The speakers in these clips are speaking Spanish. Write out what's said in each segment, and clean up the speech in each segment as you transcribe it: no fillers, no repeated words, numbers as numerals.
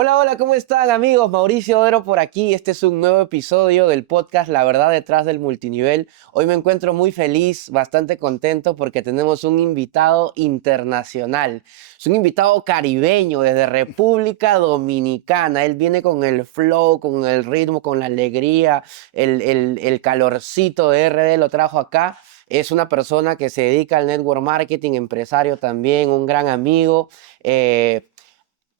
Hola, hola, ¿cómo están amigos? Mauricio Odero por aquí. Este es un nuevo episodio del podcast La Verdad Detrás del Multinivel. Hoy me encuentro muy feliz, bastante contento porque tenemos un invitado internacional. Es un invitado caribeño desde República Dominicana. Él viene con el flow, con el ritmo, con la alegría, el calorcito de RD lo trajo acá. Es una persona que se dedica al network marketing, empresario también, un gran amigo.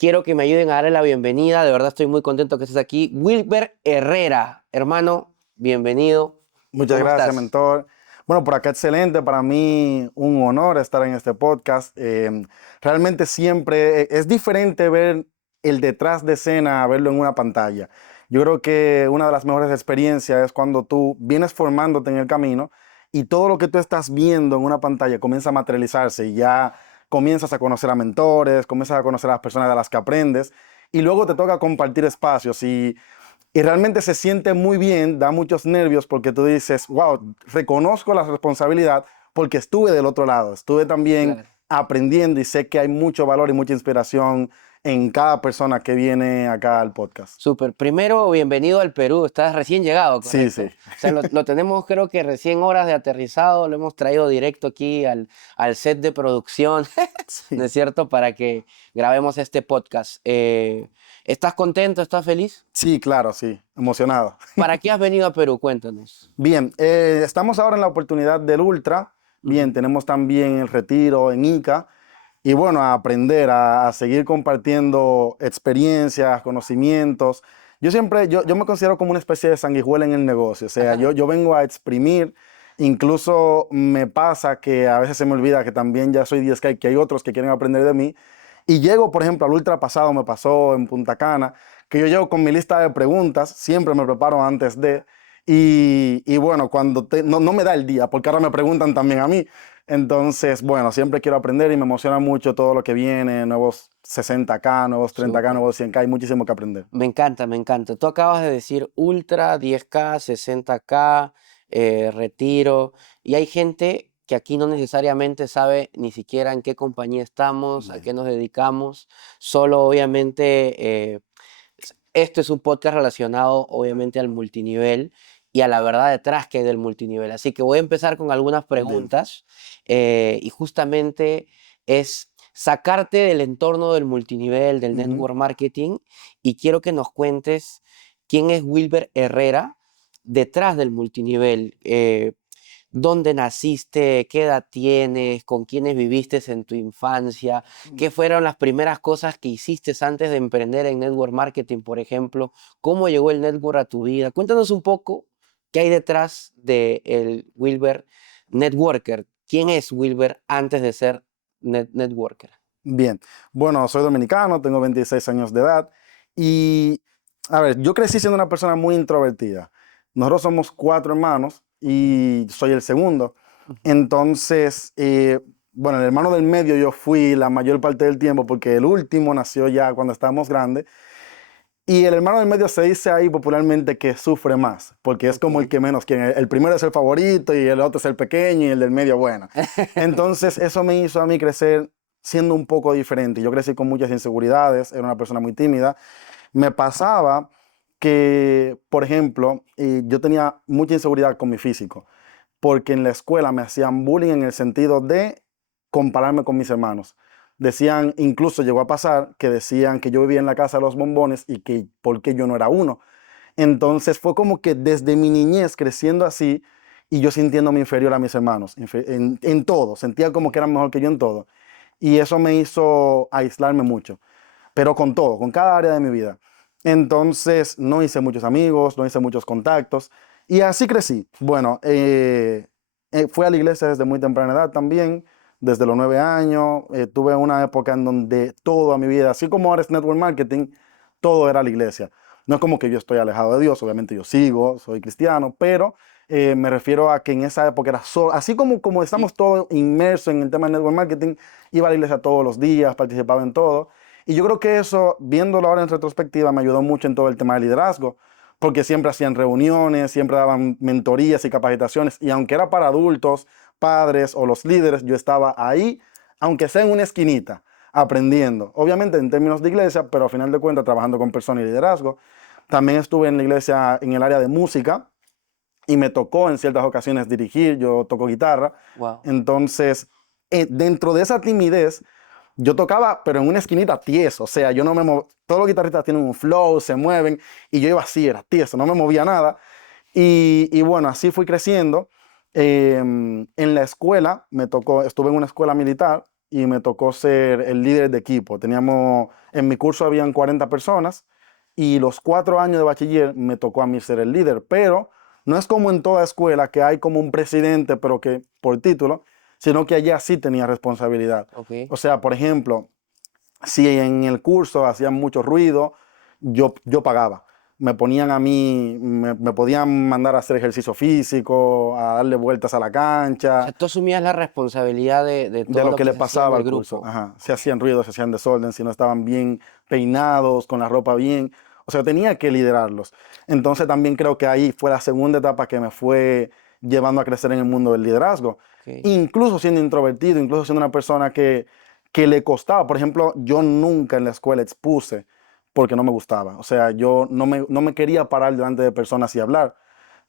Quiero que me ayuden a darle la bienvenida. De verdad estoy muy contento que estés aquí. Wilber Herrera, hermano, bienvenido. Muchas ¿Cómo gracias, estás? mentor. Bueno, por acá excelente. Para mí un honor estar en este podcast. Realmente siempre es diferente ver el detrás de escena a verlo en una pantalla. Yo creo que una de las mejores experiencias es cuando tú vienes formándote en el camino y todo lo que tú estás viendo en una pantalla comienza a materializarse y ya comienzas a conocer a mentores, comienzas a conocer a las personas de las que aprendes y luego te toca compartir espacios y realmente se siente muy bien, da muchos nervios porque tú dices, wow, reconozco la responsabilidad porque estuve del otro lado, estuve también Claro. aprendiendo y sé que hay mucho valor y mucha inspiración en cada persona que viene acá al podcast. Súper. Primero, bienvenido al Perú. Estás recién llegado, Sí, ¿correcto? sí. O sea, lo tenemos creo que recién horas de aterrizado. Lo hemos traído directo aquí al set de producción, ¿no Sí, es cierto? Para que grabemos este podcast. ¿Estás contento? ¿Estás feliz? sí, claro, sí, emocionado. ¿Para qué has venido a Perú? Cuéntanos. Bien, estamos ahora en la oportunidad del Ultra. Bien, Ujú. tenemos también el retiro en Ica. Y bueno, a aprender, a seguir compartiendo experiencias, conocimientos. Yo me considero como una especie de sanguijuela en el negocio. O sea, yo vengo a exprimir. Incluso me pasa que a veces se me olvida que también ya soy 10K y que hay otros que quieren aprender de mí. Y llego, por ejemplo, al ultra pasado, me pasó en Punta Cana, que yo llego con mi lista de preguntas, siempre me preparo antes de, y bueno, no me da el día, porque ahora me preguntan también a mí. Entonces, bueno, siempre quiero aprender y me emociona mucho todo lo que viene, nuevos 60K, nuevos 30K, Súper. nuevos 100K, hay muchísimo que aprender. Me encanta, me encanta. Tú acabas de decir Ultra, 10K, 60K, retiro, y hay gente que aquí no necesariamente sabe ni siquiera en qué compañía estamos, a Bien, qué nos dedicamos, solo obviamente esto es un podcast relacionado obviamente al multinivel y a la verdad detrás que hay del multinivel. Así que voy a empezar con algunas bien, preguntas y justamente es sacarte del entorno del multinivel, del ujú, network marketing y quiero que nos cuentes quién es Wilber Herrera detrás del multinivel. ¿Dónde naciste? ¿Qué edad tienes? ¿Con quiénes viviste en tu infancia? ¿Qué fueron las primeras cosas que hiciste antes de emprender en network marketing, por ejemplo? ¿Cómo llegó el network a tu vida? Cuéntanos un poco qué hay detrás de el Wilber Networker. ¿Quién es Wilber antes de ser networker? bien. Bueno, soy dominicano, tengo 26 años de edad y, a ver, yo crecí siendo una persona muy introvertida. Nosotros somos cuatro hermanos Ujú, y soy el segundo. ujú. Entonces, bueno, el hermano del medio yo fui la mayor parte del tiempo porque el último nació ya cuando estábamos grandes. Y el hermano del medio se dice ahí popularmente que sufre más, porque es Ok. como el que menos quiere. El primero es el favorito y el otro es el pequeño y el del medio, bueno. Entonces, eso me hizo a mí crecer siendo un poco diferente. Yo crecí con muchas inseguridades, era una persona muy tímida. Me pasaba que, por ejemplo, yo tenía mucha inseguridad con mi físico, porque en la escuela me hacían bullying en el sentido de compararme con mis hermanos. Decían, incluso llegó a pasar que decían que yo vivía en la casa de los bombones y que por qué yo no era uno. Entonces fue como que desde mi niñez creciendo así y yo sintiéndome inferior a mis hermanos, en todo, sentía como que eran mejor que yo en todo. Y eso me hizo aislarme mucho, pero con todo, con cada área de mi vida. Entonces no hice muchos amigos, no hice muchos contactos y así crecí. Bueno, fui a la iglesia desde muy temprana edad también, desde los 9 años. Tuve una época en donde toda mi vida, así como ahora es network marketing, todo era la iglesia. No es como que yo estoy alejado de Dios, obviamente yo sigo, soy cristiano, pero me refiero a que en esa época era solo, así como Y estamos todos inmersos en el tema de network marketing, iba a la iglesia todos los días, participaba en todo. Y yo creo que eso, viéndolo ahora en retrospectiva, me ayudó mucho en todo el tema de liderazgo, porque siempre hacían reuniones, siempre daban mentorías y capacitaciones, y aunque era para adultos, padres o los líderes, yo estaba ahí, aunque sea en una esquinita, aprendiendo. Obviamente en términos de iglesia, pero a final de cuentas trabajando con personas y liderazgo. También estuve en la iglesia en el área de música y me tocó en ciertas ocasiones dirigir, yo toco guitarra. Wow. Entonces, dentro de esa timidez, yo tocaba, pero en una esquinita tieso, o sea, yo no me todos los guitarristas tienen un flow, se mueven, y yo iba así, era tieso, no me movía nada. Y bueno, así fui creciendo. En la escuela me tocó, estuve en una escuela militar y me tocó ser el líder de equipo. Teníamos, en mi curso habían 40 personas y los 4 años de bachiller me tocó a mí ser el líder, pero no es como en toda escuela que hay como un presidente, pero que por título, sino que allá sí tenía responsabilidad. Ok. O sea, por ejemplo, si en el curso hacían mucho ruido, yo pagaba. Me ponían a mí, me podían mandar a hacer ejercicio físico, a darle vueltas a la O cancha, sea, tú asumías la responsabilidad de de todo lo lo que que le se hacía en pasaba el al curso. grupo. Ajá. Si hacían ruido, si hacían desorden, si no estaban bien peinados, con la ropa bien. O sea, tenía que liderarlos. Entonces también creo que ahí fue la segunda etapa que me fue llevando a crecer en el mundo del liderazgo. Ok. Incluso siendo introvertido, incluso siendo una persona que le costaba. Por ejemplo, yo nunca en la escuela expuse porque no me gustaba. O sea, yo no me quería parar delante de personas y hablar.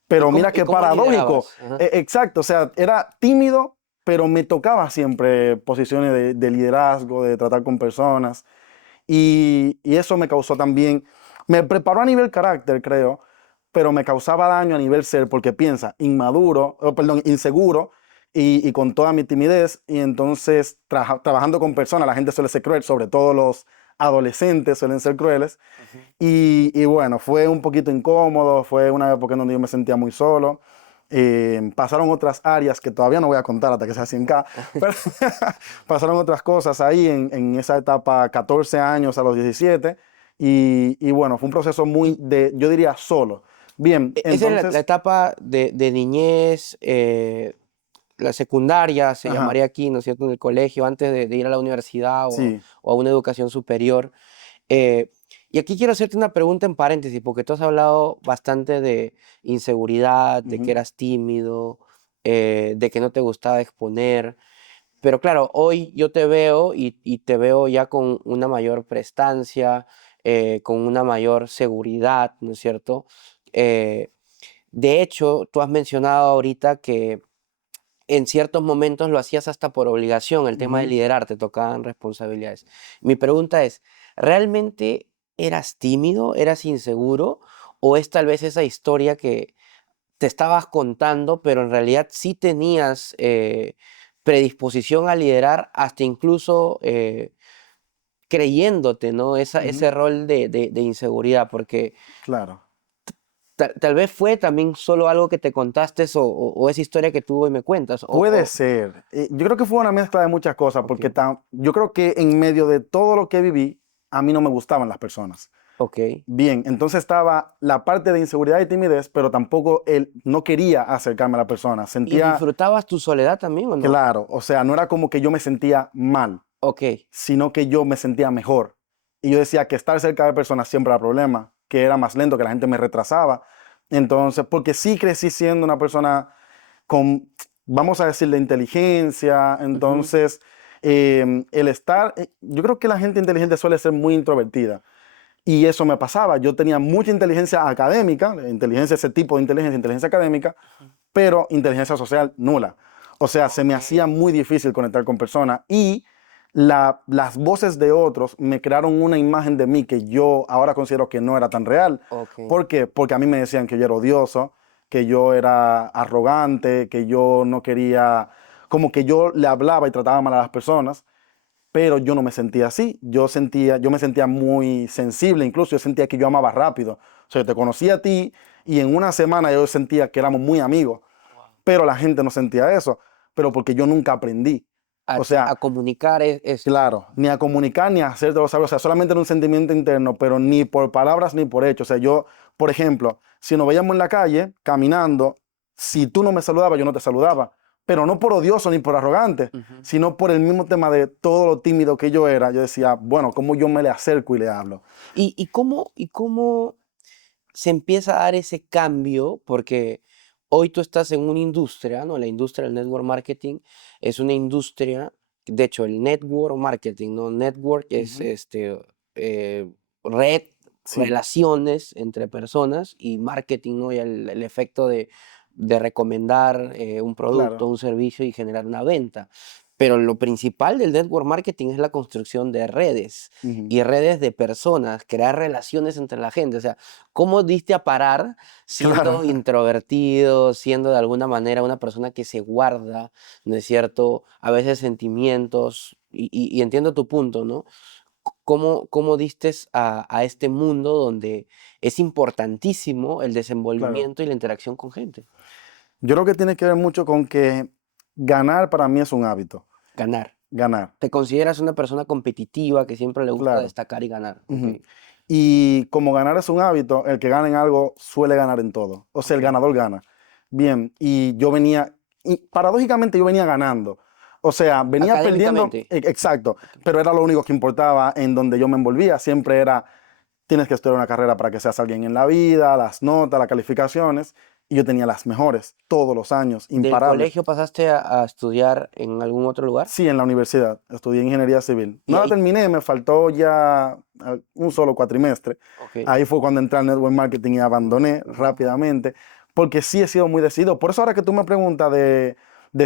Pero mira Y qué cómo paradójico. liderabas? Ajá. Exacto, o sea, era tímido, pero me tocaba siempre posiciones de liderazgo, de tratar con personas. Y eso me causó también, me preparó a nivel carácter, creo, pero me causaba daño a nivel ser, porque piensa, inmaduro, perdón, inseguro y con toda mi timidez. Y entonces, trabajando con personas, la gente suele ser cruel, sobre todo los adolescentes suelen ser crueles. Ujú. Y bueno, fue un poquito incómodo, fue una época en donde yo me sentía muy solo. Pasaron otras áreas que todavía no voy a contar hasta que sea 100K, pero pasaron otras cosas ahí en esa etapa, 14 años a los 17. Y bueno, fue un proceso muy yo diría, solo. Bien, Esa es la entonces, etapa de niñez, la secundaria se ajá, llamaría aquí, ¿no es cierto? En el colegio, antes de ir a la universidad sí, o a una educación superior. Eh, y aquí quiero hacerte una pregunta en paréntesis, porque tú has hablado bastante de inseguridad, de que ujú, eras tímido, de que no te gustaba exponer. Pero claro, hoy yo te veo y te veo ya con una mayor prestancia, con una mayor seguridad, ¿no es cierto? Eh, de hecho, tú has mencionado ahorita que en ciertos momentos lo hacías hasta por obligación, el tema de ujú. liderar, te tocaban responsabilidades. Mi pregunta es, ¿realmente eras tímido, eras inseguro o es tal vez esa historia que te estabas contando, pero en realidad sí tenías predisposición a liderar, hasta incluso creyéndote, ¿no? Ujú, Ese rol de inseguridad, porque claro. tal vez fue también solo algo que te contaste o esa historia que tú hoy me cuentas. Puede ser. Yo creo que fue una mezcla de muchas cosas, Ok, porque yo creo que en medio de todo lo que viví, a mí no me gustaban las personas. ok. Bien, entonces estaba la parte de inseguridad y timidez, pero tampoco él no quería acercarme a la persona. ¿Y Sentía, disfrutabas tu soledad también o no? claro, o sea, no era como que yo me sentía mal, Ok, sino que yo me sentía mejor. Y yo decía que estar cerca de personas siempre era problema, que era más lento, que la gente me retrasaba. Entonces, porque sí crecí siendo una persona con, vamos a decir, de inteligencia. ujú, Entonces, el estar, yo creo que la gente inteligente suele ser muy introvertida. Y eso me pasaba. Yo tenía mucha inteligencia académica, inteligencia, ese tipo de inteligencia, inteligencia académica, pero inteligencia social nula. O sea, se me ok, hacía muy difícil conectar con personas y las voces de otros me crearon una imagen de mí que yo ahora considero que no era tan real. ok. ¿Por qué? Porque a mí me decían que yo era odioso, que yo era arrogante, que yo no quería, como que yo le hablaba y trataba mal a las personas, pero yo no me sentía así. Yo me sentía muy sensible, incluso yo sentía que yo amaba rápido. O sea, yo te conocí a ti y en una semana yo sentía que éramos muy amigos, Wow. pero la gente no sentía eso, pero porque yo nunca aprendí. O sea, A comunicar esto. claro, ni a comunicar ni a hacértelo saber, o sea, solamente era un sentimiento interno, pero ni por palabras ni por hechos. O sea, yo, por ejemplo, si nos veíamos en la calle caminando, si tú no me saludabas, yo no te saludaba, pero no por odioso ni por arrogante, Ujú. sino por el mismo tema de todo lo tímido que yo era. Yo decía, bueno, ¿cómo yo me le acerco y le hablo? ¿Y cómo se empieza a dar ese cambio? Porque hoy tú estás en una industria, ¿no? La industria del network marketing es una industria de hecho, el network marketing, ¿no? Network es Ujú. red, Sí, relaciones entre personas y marketing, ¿no? Y el efecto de recomendar un producto, claro, un servicio y generar una venta. Pero lo principal del network marketing es la construcción de redes ujú, y redes de personas, crear relaciones entre la gente. O sea, ¿cómo diste a parar claro, siendo introvertido, siendo de alguna manera una persona que se guarda, ¿no es cierto? A veces sentimientos, y entiendo tu punto, ¿no? ¿Cómo diste a este mundo donde es importantísimo el claro. desenvolvimiento y la interacción con gente? Yo creo que tiene que ver mucho con que ganar para mí es un hábito, Ganar. ganar, ¿Te consideras una persona competitiva que siempre le gusta claro. destacar y ganar? Ok, Ujú. Y como ganar es un hábito, el que gana en algo suele ganar en todo. O sea, el ok. ganador gana. Bien, y yo venía, y paradójicamente yo venía ganando. O sea, venía perdiendo, Académicamente. exacto, Ok, pero era lo único que importaba en donde yo me envolvía. Siempre era, tienes que estudiar una carrera para que seas alguien en la vida, las notas, las calificaciones. Y yo tenía las mejores todos los años, ¿del imparable. colegio pasaste a estudiar en algún otro lugar? Sí, en la universidad. Estudié ingeniería civil. Y No la ahí, terminé, me faltó ya un solo cuatrimestre. ok, Ahí fue cuando entré al network marketing y abandoné rápidamente, porque sí he sido muy decidido. Por eso ahora que tú me preguntas de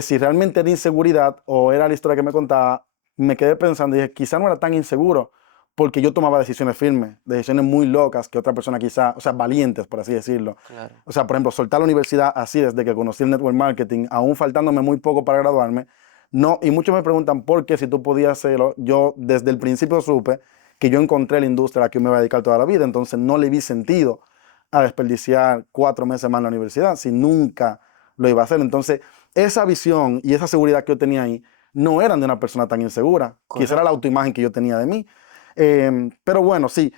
si realmente era inseguridad o era la historia que me contaba, me quedé pensando y dije, quizá no era tan inseguro, porque yo tomaba decisiones firmes, decisiones muy locas que otra persona quizá, o sea, valientes, por así decirlo. claro. O sea, por ejemplo, soltar la universidad así desde que conocí el network marketing, aún faltándome muy poco para graduarme. No, y muchos me preguntan por qué si tú podías hacerlo. Yo desde el principio supe que yo encontré la industria a la que me voy a dedicar toda la vida, entonces no le vi sentido a desperdiciar 4 meses más en la universidad si nunca lo iba a hacer. Entonces, esa visión y esa seguridad que yo tenía ahí no eran de una persona tan insegura. Quizá era la Correcto. autoimagen que yo tenía de mí. Pero bueno, sí,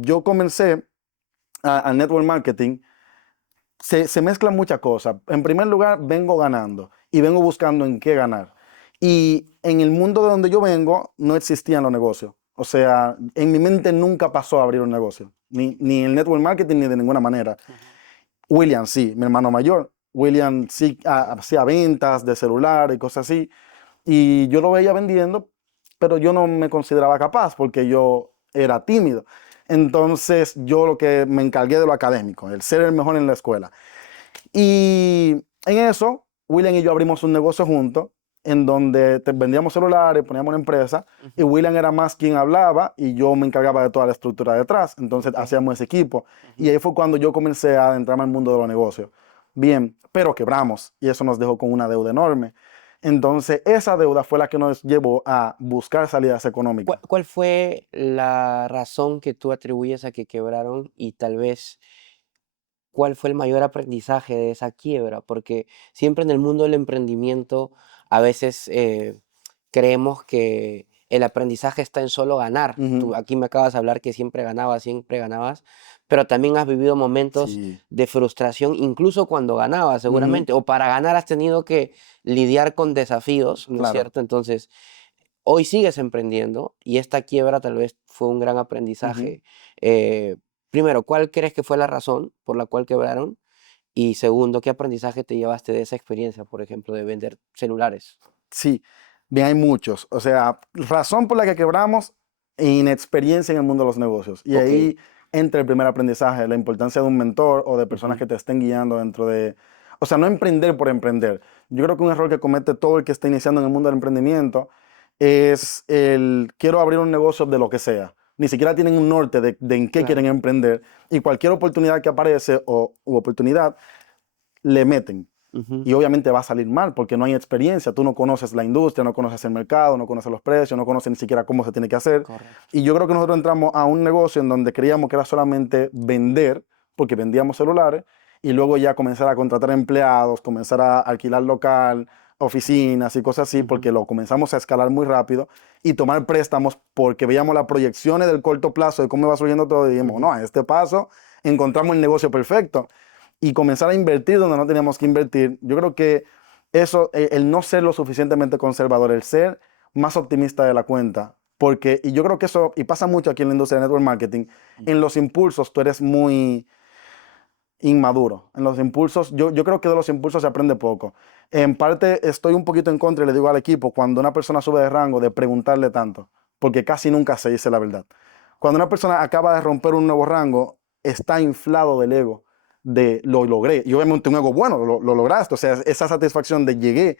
yo comencé al network marketing. Se mezclan muchas cosas. En primer lugar, vengo ganando y vengo buscando en qué ganar. Y en el mundo de donde yo vengo no existían los negocios. O sea, en mi mente nunca pasó a abrir un negocio, ni el network marketing ni de ninguna manera. Ujú. William sí, mi hermano mayor. William sí hacía ventas de celular y cosas así. Y yo lo veía vendiendo, pero yo no me consideraba capaz porque yo era tímido. Entonces yo lo que me encargué de lo académico, el ser el mejor en la escuela. Y en eso, William y yo abrimos un negocio juntos en donde vendíamos celulares, poníamos una empresa y Ujú. William era más quien hablaba y yo me encargaba de toda la estructura detrás. Entonces Ok. hacíamos ese equipo y Ujú. ahí fue cuando yo comencé a adentrarme al mundo de los negocios. Bien, pero quebramos y eso nos dejó con una deuda enorme. Entonces esa deuda fue la que nos llevó a buscar salidas ¿Cuál, económicas. cuál fue la razón que tú atribuyes a que quebraron y tal vez cuál fue el mayor aprendizaje de esa quiebra? Porque siempre en el mundo del emprendimiento a veces creemos que el aprendizaje está en solo ganar. Ujú. Tú aquí me acabas de hablar que siempre ganabas, pero también has vivido momentos Sí. de frustración, incluso cuando ganabas, Ujú. seguramente, o para ganar has tenido que lidiar con desafíos, ¿no es Claro. cierto? Entonces, hoy sigues emprendiendo y esta quiebra tal vez fue un gran Ujú. aprendizaje. Primero, ¿cuál crees que fue la razón por la cual quebraron? Y segundo, ¿qué aprendizaje te llevaste de esa experiencia, por ejemplo, de vender celulares? Sí, bien, hay muchos. O sea, razón por la que quebramos, inexperiencia en el mundo de los negocios. Y Ok, ahí entra el primer aprendizaje, la importancia de un mentor o de personas ujú, que te estén guiando dentro de... O sea, no emprender por emprender. Yo creo que un error que comete todo el que está iniciando en el mundo del emprendimiento es el quiero abrir un negocio de lo que sea. Ni siquiera tienen un norte de en qué quieren claro, emprender y cualquier oportunidad que aparece o u oportunidad le meten. ujú, Y obviamente va a salir mal porque no hay experiencia, tú no conoces la industria, no conoces el mercado, no conoces los precios, no conoces ni siquiera cómo se tiene que hacer. correcto. Y yo creo que nosotros entramos a un negocio en donde creíamos que era solamente vender, porque vendíamos celulares, y luego ya comenzar a contratar empleados, comenzar a alquilar local, oficinas y cosas así, Ujú, porque lo comenzamos a escalar muy rápido y tomar préstamos porque veíamos las proyecciones del corto plazo de cómo iba subiendo todo y dijimos, ujú. no, a este paso encontramos el negocio perfecto y comenzar a invertir donde no teníamos que invertir. Yo creo que eso, el no ser lo suficientemente conservador, el ser más optimista de la cuenta, porque, y yo creo que eso, y pasa mucho aquí en la industria de network marketing, en Ujú. los impulsos tú eres muy, inmaduro. En los impulsos, yo creo que de los impulsos se aprende poco. En parte estoy un poquito en contra y le digo al equipo, cuando una persona sube de rango, de preguntarle tanto, porque casi nunca se dice la verdad. Cuando una persona acaba de romper un nuevo rango, está inflado del ego, de lo logré. Y obviamente un ego bueno, lo lograste, o sea, esa satisfacción de llegué,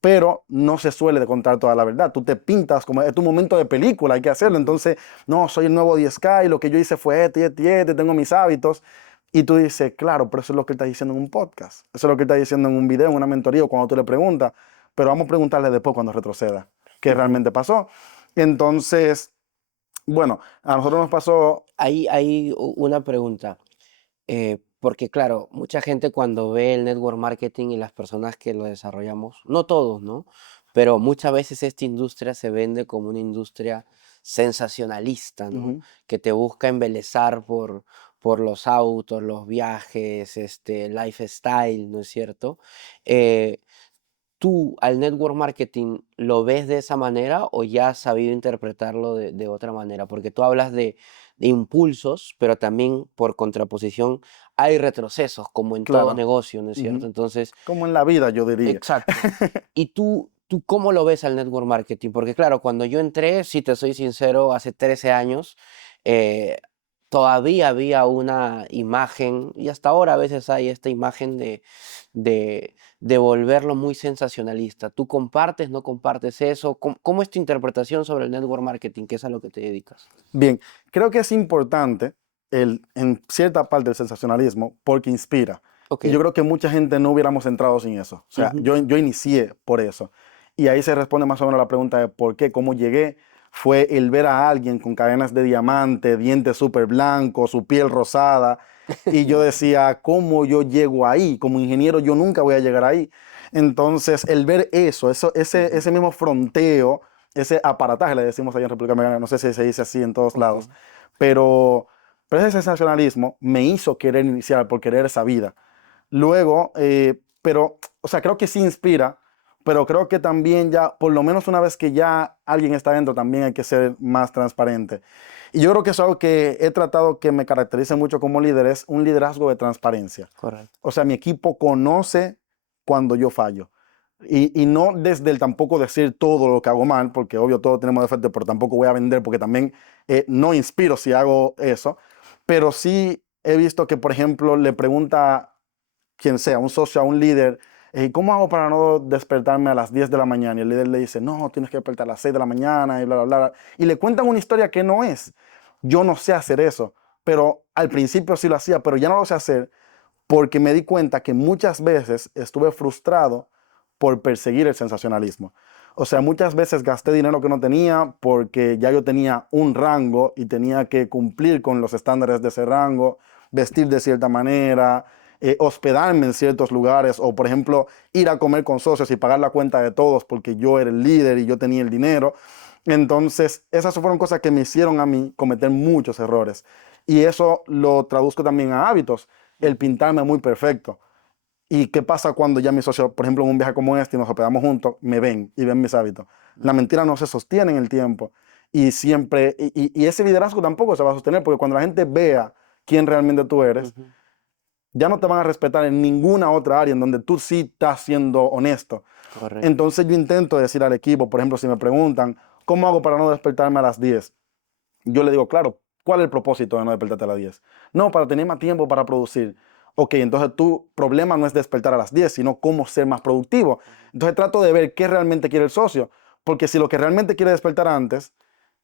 pero no se suele de contar toda la verdad. Tú te pintas como es tu momento de película, hay que hacerlo. Entonces, no, soy el nuevo 10K y lo que yo hice fue tengo mis hábitos. Y tú dices, claro, pero eso es lo que él está diciendo en un podcast. Eso es lo que él está diciendo en un video, en una mentoría, o cuando tú le preguntas. Pero vamos a preguntarle después cuando retroceda, qué Ujú. realmente pasó. Entonces, bueno, a nosotros nos pasó, Hay una pregunta. Porque claro, mucha gente cuando ve el network marketing y las personas que lo desarrollamos, no todos, ¿no? Pero muchas veces esta industria se vende como una industria sensacionalista, ¿no? ujú, Que te busca embelezar por los autos, los viajes, el lifestyle, ¿no es cierto? Eh, ¿Tú al network marketing lo ves de esa manera o ya has sabido interpretarlo de otra manera? Porque tú hablas de impulsos, pero también por contraposición hay retrocesos, como en todo claro, negocio, ¿no es cierto? ujú, Entonces, como en la vida, yo diría. exacto. ¿Y tú cómo lo ves al network marketing? Porque claro, cuando yo entré, si te soy sincero, hace 13 años, eh, todavía había una imagen, y hasta ahora a veces hay esta imagen de volverlo muy sensacionalista. ¿Tú compartes, no compartes eso? ¿Cómo es tu interpretación sobre el network marketing, que es a lo que te dedicas? Bien, creo que es importante en cierta parte el sensacionalismo porque inspira. Ok. Y yo creo que mucha gente no hubiéramos entrado sin eso. O sea, Ujú. yo inicié por eso. Y ahí se responde más o menos la pregunta de por qué, cómo llegué. Fue el ver a alguien con cadenas de diamante, dientes súper blancos, su piel rosada. Y yo decía, ¿cómo yo llego ahí? Como ingeniero yo nunca voy a llegar ahí. Entonces, el ver Ujú. ese mismo fronteo, ese aparataje, le decimos allá en República Dominicana, no sé si se dice así en todos Ok. lados, pero, pero ese sensacionalismo me hizo querer iniciar por querer esa vida. Luego, o sea, creo que sí inspira, pero creo que también ya, por lo menos una vez que ya alguien está dentro, también hay que ser más transparente. Y yo creo que eso es algo que he tratado que me caracterice mucho como líder, es un liderazgo de transparencia. Correcto. O sea, mi equipo conoce cuando yo fallo. Y no desde el tampoco decir todo lo que hago mal, porque obvio todos tenemos defectos, pero tampoco voy a vender porque también no inspiro si hago eso. Pero sí he visto que, por ejemplo, le pregunta quien sea, un socio a un líder, ¿cómo hago para no despertarme a las 10 de la mañana? Y el líder le dice, no, tienes que despertar a las 6 de la mañana y bla, bla, bla. Y le cuentan una historia que no es. Yo no sé hacer eso, pero al principio sí lo hacía, pero ya no lo sé hacer porque me di cuenta que muchas veces estuve frustrado por perseguir el sensacionalismo. O sea, muchas veces gasté dinero que no tenía porque ya yo tenía un rango y tenía que cumplir con los estándares de ese rango, vestir de cierta manera, hospedarme en ciertos lugares o, por ejemplo, ir a comer con socios y pagar la cuenta de todos porque yo era el líder y yo tenía el dinero. Entonces, esas fueron cosas que me hicieron a mí cometer muchos errores. Y eso lo traduzco también a hábitos, el Ujú. pintarme muy perfecto. ¿Y qué pasa cuando ya mis socios, por ejemplo, en un viaje como este y nos hospedamos juntos, me ven y ven mis hábitos? La mentira no se sostiene en el tiempo. Y siempre, y ese liderazgo tampoco se va a sostener, porque cuando la gente vea quién realmente tú eres, Ujú. ya no te van a respetar en ninguna otra área en donde tú sí estás siendo honesto. Correcto. Entonces yo intento decir al equipo, por ejemplo, si me preguntan, ¿cómo hago para no despertarme a las 10? Yo le digo, claro, ¿cuál es el propósito de no despertarte a las 10? No, para tener más tiempo para producir. Ok, entonces tu problema no es despertar a las 10, sino cómo ser más productivo. Ujú. Entonces trato de ver qué realmente quiere el socio, porque si lo que realmente quiere despertar antes,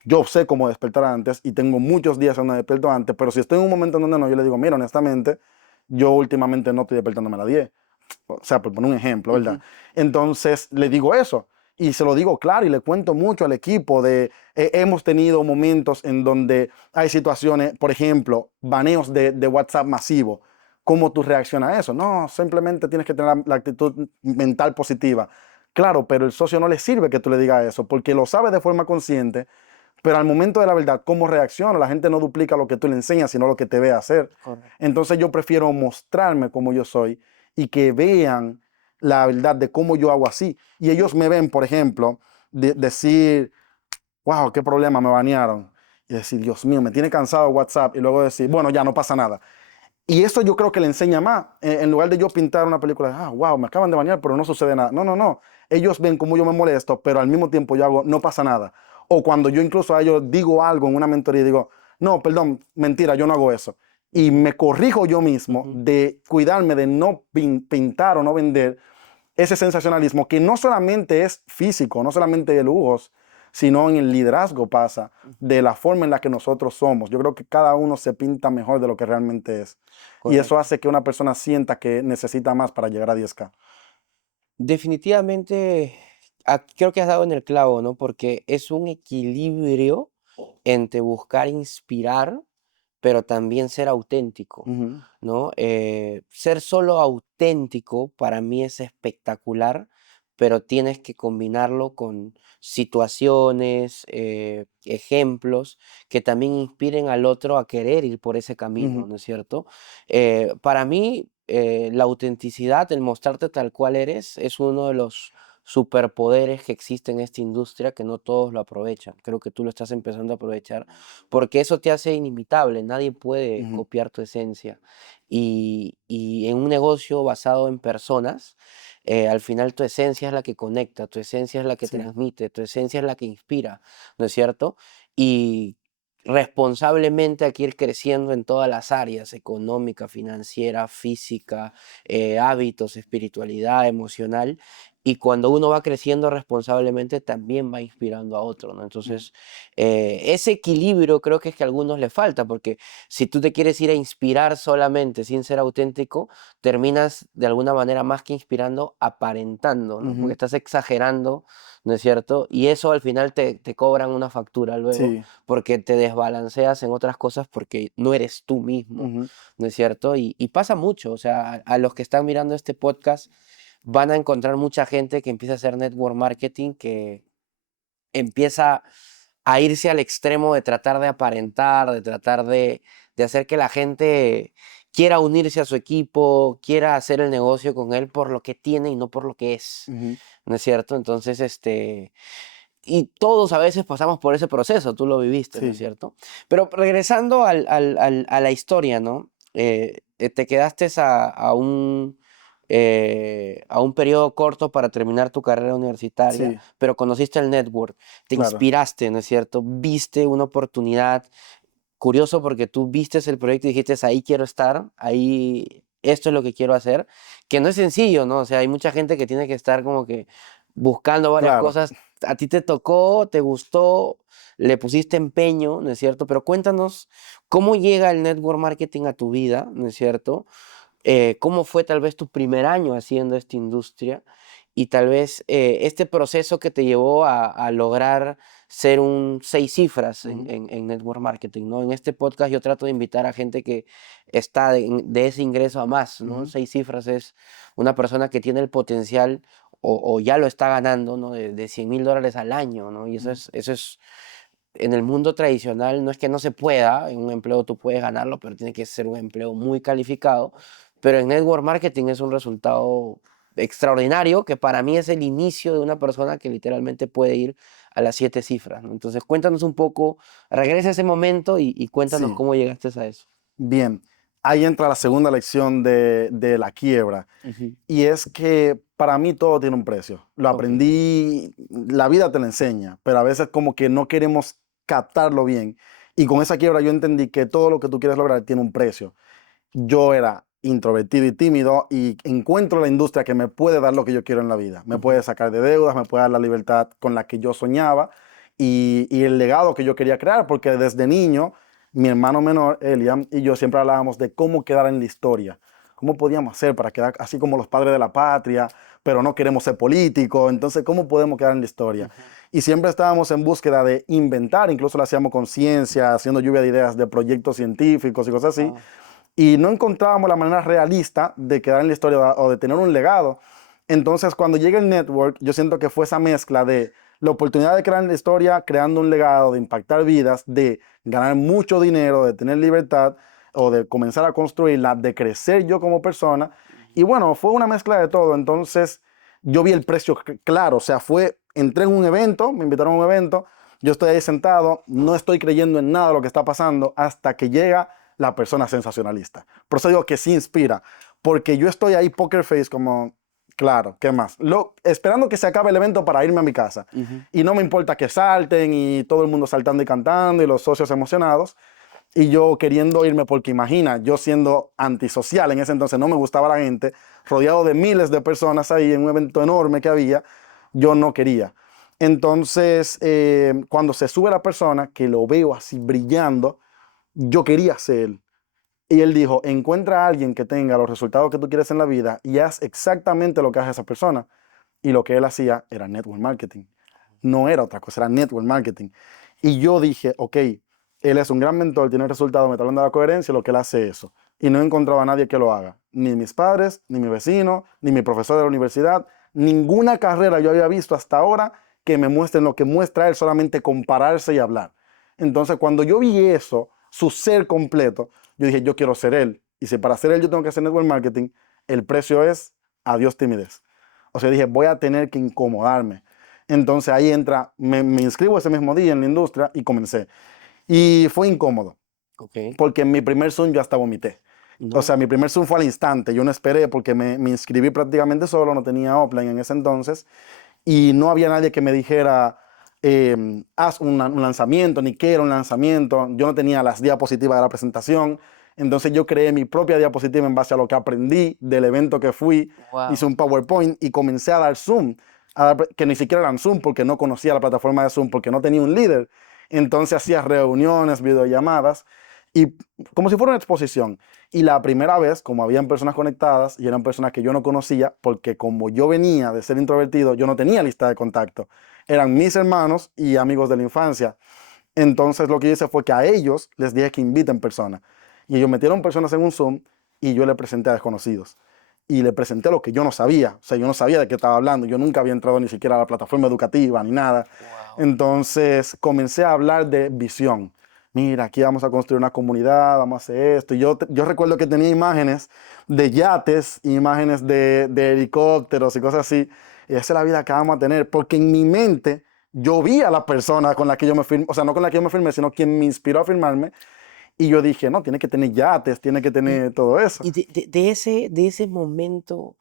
yo sé cómo despertar antes y tengo muchos días donde despierto antes, pero si estoy en un momento en donde no, yo le digo, mira, honestamente, yo últimamente no estoy despertándome a las 10. O sea, por poner un ejemplo, ¿verdad? Ujú. Entonces le digo eso y se lo digo claro y le cuento mucho al equipo de, hemos tenido momentos en donde hay situaciones, por ejemplo, baneos de WhatsApp masivo. ¿Cómo tú reaccionas a eso? No, simplemente tienes que tener la actitud mental positiva. Claro, pero el socio no le sirve que tú le digas eso porque lo sabe de forma consciente, pero al momento de la verdad, ¿cómo reacciona? La gente no duplica lo que tú le enseñas, sino lo que te ve hacer. Correcto. Entonces yo prefiero mostrarme como yo soy y que vean la verdad de cómo yo hago así. Y ellos me ven, por ejemplo, decir, wow, qué problema, me banearon. Y decir, Dios mío, me tiene cansado WhatsApp. Y luego decir, bueno, ya no pasa nada. Y eso yo creo que le enseña más. En lugar de yo pintar una película, wow, me acaban de bañar, pero no sucede nada. No, no, no. Ellos ven cómo yo me molesto, pero al mismo tiempo yo hago, no pasa nada. O cuando yo incluso a ellos digo algo en una mentoría y digo, no, perdón, mentira, yo no hago eso. Y Ujú, me corrijo yo mismo ujú. de cuidarme de no pintar o no vender ese sensacionalismo que no solamente es físico, no solamente de lujos, sino en el liderazgo pasa, de la forma en la que nosotros somos. Yo creo que cada uno se pinta mejor de lo que realmente es. Y eso Correcto. hace que una persona sienta que necesita más para llegar a 10K. Definitivamente, creo que has dado en el clavo, ¿no? Porque es un equilibrio entre buscar inspirar, pero también ser auténtico, Ujú. ¿no? Ser solo auténtico para mí es espectacular, pero tienes que combinarlo con situaciones, ejemplos que también inspiren al otro a querer ir por ese camino, Ujú. ¿no es cierto? Para mí, la autenticidad, el mostrarte tal cual eres, es uno de los superpoderes que existe en esta industria que no todos lo aprovechan. Creo que tú lo estás empezando a aprovechar porque eso te hace inimitable, nadie puede Ujú. copiar tu esencia. Y en un negocio basado en personas, al final tu esencia es la que conecta, tu esencia es la que Sí. transmite, tu esencia es la que inspira, ¿no es cierto? Y responsablemente hay que ir creciendo en todas las áreas, económica, financiera, física, hábitos, espiritualidad, emocional. Y cuando uno va creciendo responsablemente, también va inspirando a otro, ¿no? Ujú. Entonces, ese equilibrio creo que es que a algunos le falta, porque si tú te quieres ir a inspirar solamente sin ser auténtico, terminas de alguna manera más que inspirando, aparentando, ¿no? Porque Ujú. estás exagerando, ¿no es cierto? Y eso al final te cobran una factura luego, Sí. porque te desbalanceas en otras cosas porque no eres tú mismo, Ujú. ¿no es cierto? Y pasa mucho, o sea, a los que están mirando este podcast van a encontrar mucha gente que empieza a hacer network marketing, que empieza a irse al extremo de tratar de aparentar, de tratar de hacer que la gente quiera unirse a su equipo, quiera hacer el negocio con él por lo que tiene y no por lo que es, Ujú. ¿no es cierto? Entonces, y todos a veces pasamos por ese proceso, tú lo viviste, ¿no es Sí. cierto? Pero regresando a la historia, ¿no? Te quedaste a un periodo corto para terminar tu carrera universitaria, Sí. pero conociste el network, te Claro. inspiraste, ¿no es cierto? Viste una oportunidad. Curioso porque tú vistes el proyecto y dijiste, ahí quiero estar, ahí esto es lo que quiero hacer, que no es sencillo, ¿no? O sea, hay mucha gente que tiene que estar como que buscando varias Claro. cosas. A ti te tocó, te gustó, le pusiste empeño, ¿no es cierto? Pero cuéntanos cómo llega el network marketing a tu vida, ¿no es cierto? ¿Cómo fue tal vez tu primer año haciendo esta industria? Y tal vez este proceso que te llevó a lograr ser un seis cifras Ujú. en network marketing, ¿no? En este podcast yo trato de invitar a gente que está de ese ingreso a más, ¿no? Ujú. Seis cifras es una persona que tiene el potencial o ya lo está ganando, ¿no? De $100,000 al año, ¿no? Y Ujú. eso es, en el mundo tradicional, no es que no se pueda, en un empleo tú puedes ganarlo, pero tiene que ser un empleo muy calificado. Pero en network marketing es un resultado extraordinario que para mí es el inicio de una persona que literalmente puede ir a las siete cifras, ¿no? Entonces cuéntanos un poco, regresa a ese momento y cuéntanos Sí. cómo llegaste a eso. Bien. Ahí entra la segunda lección de la quiebra. Ujú. Y es que para mí todo tiene un precio. Lo Ok. aprendí, la vida te lo enseña, pero a veces como que no queremos captarlo bien. Y con esa quiebra yo entendí que todo lo que tú quieres lograr tiene un precio. Yo era introvertido y tímido y encuentro la industria que me puede dar lo que yo quiero en la vida. Me Ujú, puede sacar de deudas, me puede dar la libertad con la que yo soñaba y el legado que yo quería crear, porque desde niño mi hermano menor, Eliam, y yo siempre hablábamos de cómo quedar en la historia. ¿Cómo podíamos hacer para quedar así como los padres de la patria, pero no queremos ser políticos? Entonces, ¿cómo podemos quedar en la historia? ujú. Y siempre estábamos en búsqueda de inventar, incluso lo hacíamos con ciencia, haciendo lluvia de ideas de proyectos científicos y cosas así, Wow. y no encontrábamos la manera realista de quedar en la historia o de tener un legado. Entonces, cuando llega el network, yo siento que fue esa mezcla de la oportunidad de crear la historia, creando un legado, de impactar vidas, de ganar mucho dinero, de tener libertad o de comenzar a construirla, de crecer yo como persona. Y bueno, fue una mezcla de todo. Entonces, yo vi el precio claro, o sea, entré en un evento, me invitaron a un evento, yo estoy ahí sentado, no estoy creyendo en nada de lo que está pasando hasta que llega la persona sensacionalista. Por eso digo que sí inspira, porque yo estoy ahí poker face como, claro, ¿qué más? Esperando que se acabe el evento para irme a mi casa. Y no me importa que salten y todo el mundo saltando y cantando y los socios emocionados. Y yo queriendo irme porque imagina, yo siendo antisocial en ese entonces, no me gustaba la gente, rodeado de miles de personas ahí en un evento enorme que había, yo no quería. Entonces, cuando se sube la persona, que lo veo así brillando, yo quería ser él. Y él dijo, encuentra a alguien que tenga los resultados que tú quieres en la vida y haz exactamente lo que hace esa persona. Y lo que él hacía era network marketing. No era otra cosa, era network marketing. Y yo dije, ok, él es un gran mentor, tiene resultados, me está hablando de la coherencia, lo que él hace eso. Y no encontraba a nadie que lo haga. Ni mis padres, ni mi vecino, ni mi profesor de la universidad. Ninguna carrera yo había visto hasta ahora que me muestren lo que muestra él, solamente compararse y hablar. Entonces, cuando yo vi eso, su ser completo, yo dije, yo quiero ser él. Y si para ser él yo tengo que hacer network marketing, el precio es adiós timidez. O sea, dije, voy a tener que incomodarme. Entonces ahí entra, me inscribo ese mismo día en la industria y comencé. Y fue incómodo, porque en mi primer Zoom yo hasta vomité. O sea, mi primer Zoom fue al instante, yo no esperé porque me inscribí prácticamente solo, no tenía offline en ese entonces, y no había nadie que me dijera, haz un lanzamiento, ni qué era un lanzamiento. Yo no tenía las diapositivas de la presentación, entonces yo creé mi propia diapositiva en base a lo que aprendí del evento que fui, hice un PowerPoint y comencé a dar Zoom, que ni siquiera eran Zoom porque no conocía la plataforma de Zoom, porque no tenía un líder. Entonces hacía reuniones, videollamadas, y como si fuera una exposición. Y la primera vez, como habían personas conectadas y eran personas que yo no conocía, porque como yo venía de ser introvertido, yo no tenía lista de contacto. Eran mis hermanos y amigos de la infancia. Entonces lo que hice fue que a ellos les dije que inviten personas. Y ellos metieron personas en un Zoom y yo le presenté a desconocidos. Y le presenté lo que yo no sabía. O sea, yo no sabía de qué estaba hablando. Yo nunca había entrado ni siquiera a la plataforma educativa ni nada. Wow. Entonces comencé a hablar de visión. Mira, aquí vamos a construir una comunidad, vamos a hacer esto. Y yo recuerdo que tenía imágenes de yates, imágenes de helicópteros y cosas así. Y esa es la vida que vamos a tener. Porque en mi mente yo vi a la persona con la que yo me firmé, o sea, no con la que yo me firmé, sino quien me inspiró a firmarme. Y yo dije, no, tiene que tener yates, tiene que Y, tener todo eso. y de ese momento,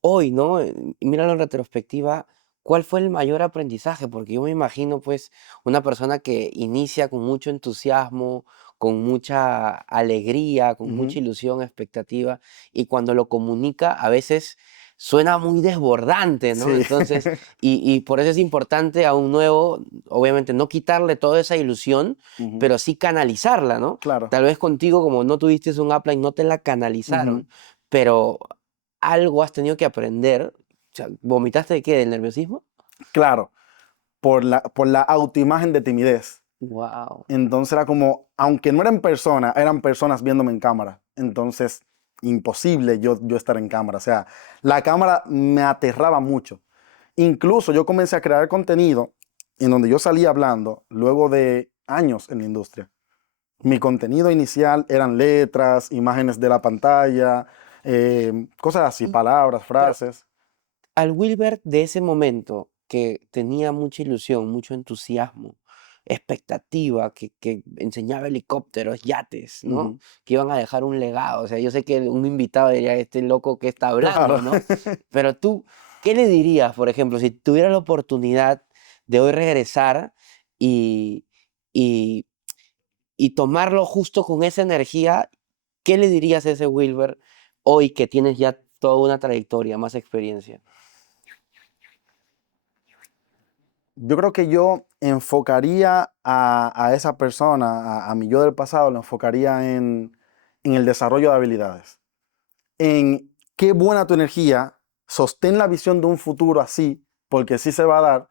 hoy, ¿no? Y míralo en retrospectiva, ¿cuál fue el mayor aprendizaje? Porque yo me imagino, pues, una persona que inicia con mucho entusiasmo, con mucha alegría, con mucha Ujú. ilusión, expectativa, y cuando lo comunica, a veces suena muy desbordante, ¿no? Sí. Entonces, y por eso es importante a un nuevo, obviamente, no quitarle toda esa ilusión, Ujú. pero sí canalizarla, ¿no? Claro. Tal vez contigo, como no tuviste un upline, no te la Ujú. canalizaron, pero algo has tenido que aprender. O sea, ¿vomitaste de qué? ¿Del nerviosismo? Claro, por la autoimagen de timidez. Wow. Entonces era como, aunque no eran personas, eran personas viéndome en cámara. Entonces, imposible yo estar en cámara. O sea, la cámara me aterraba mucho. Incluso yo comencé a crear contenido en donde yo salía hablando luego de años en la industria. Mi contenido inicial eran letras, imágenes de la pantalla, cosas así, Y, palabras, pero frases. al Wilber de ese momento, que tenía mucha ilusión, mucho entusiasmo, expectativa, que enseñaba helicópteros, yates, ¿no? Ujú. Que iban a dejar un legado. O sea, yo sé que un invitado diría, este loco que está Claro. hablando, ¿no? Pero tú, ¿qué le dirías, por ejemplo, si tuvieras la oportunidad de hoy regresar y, y y tomarlo justo con esa energía, ¿qué le dirías a ese Wilber hoy que tienes ya toda una trayectoria, más experiencia? Yo creo que yo enfocaría a esa persona, a mi yo del pasado, lo enfocaría en el desarrollo de habilidades. En qué buena tu energía, sostén la visión de un futuro así, porque sí se va a dar,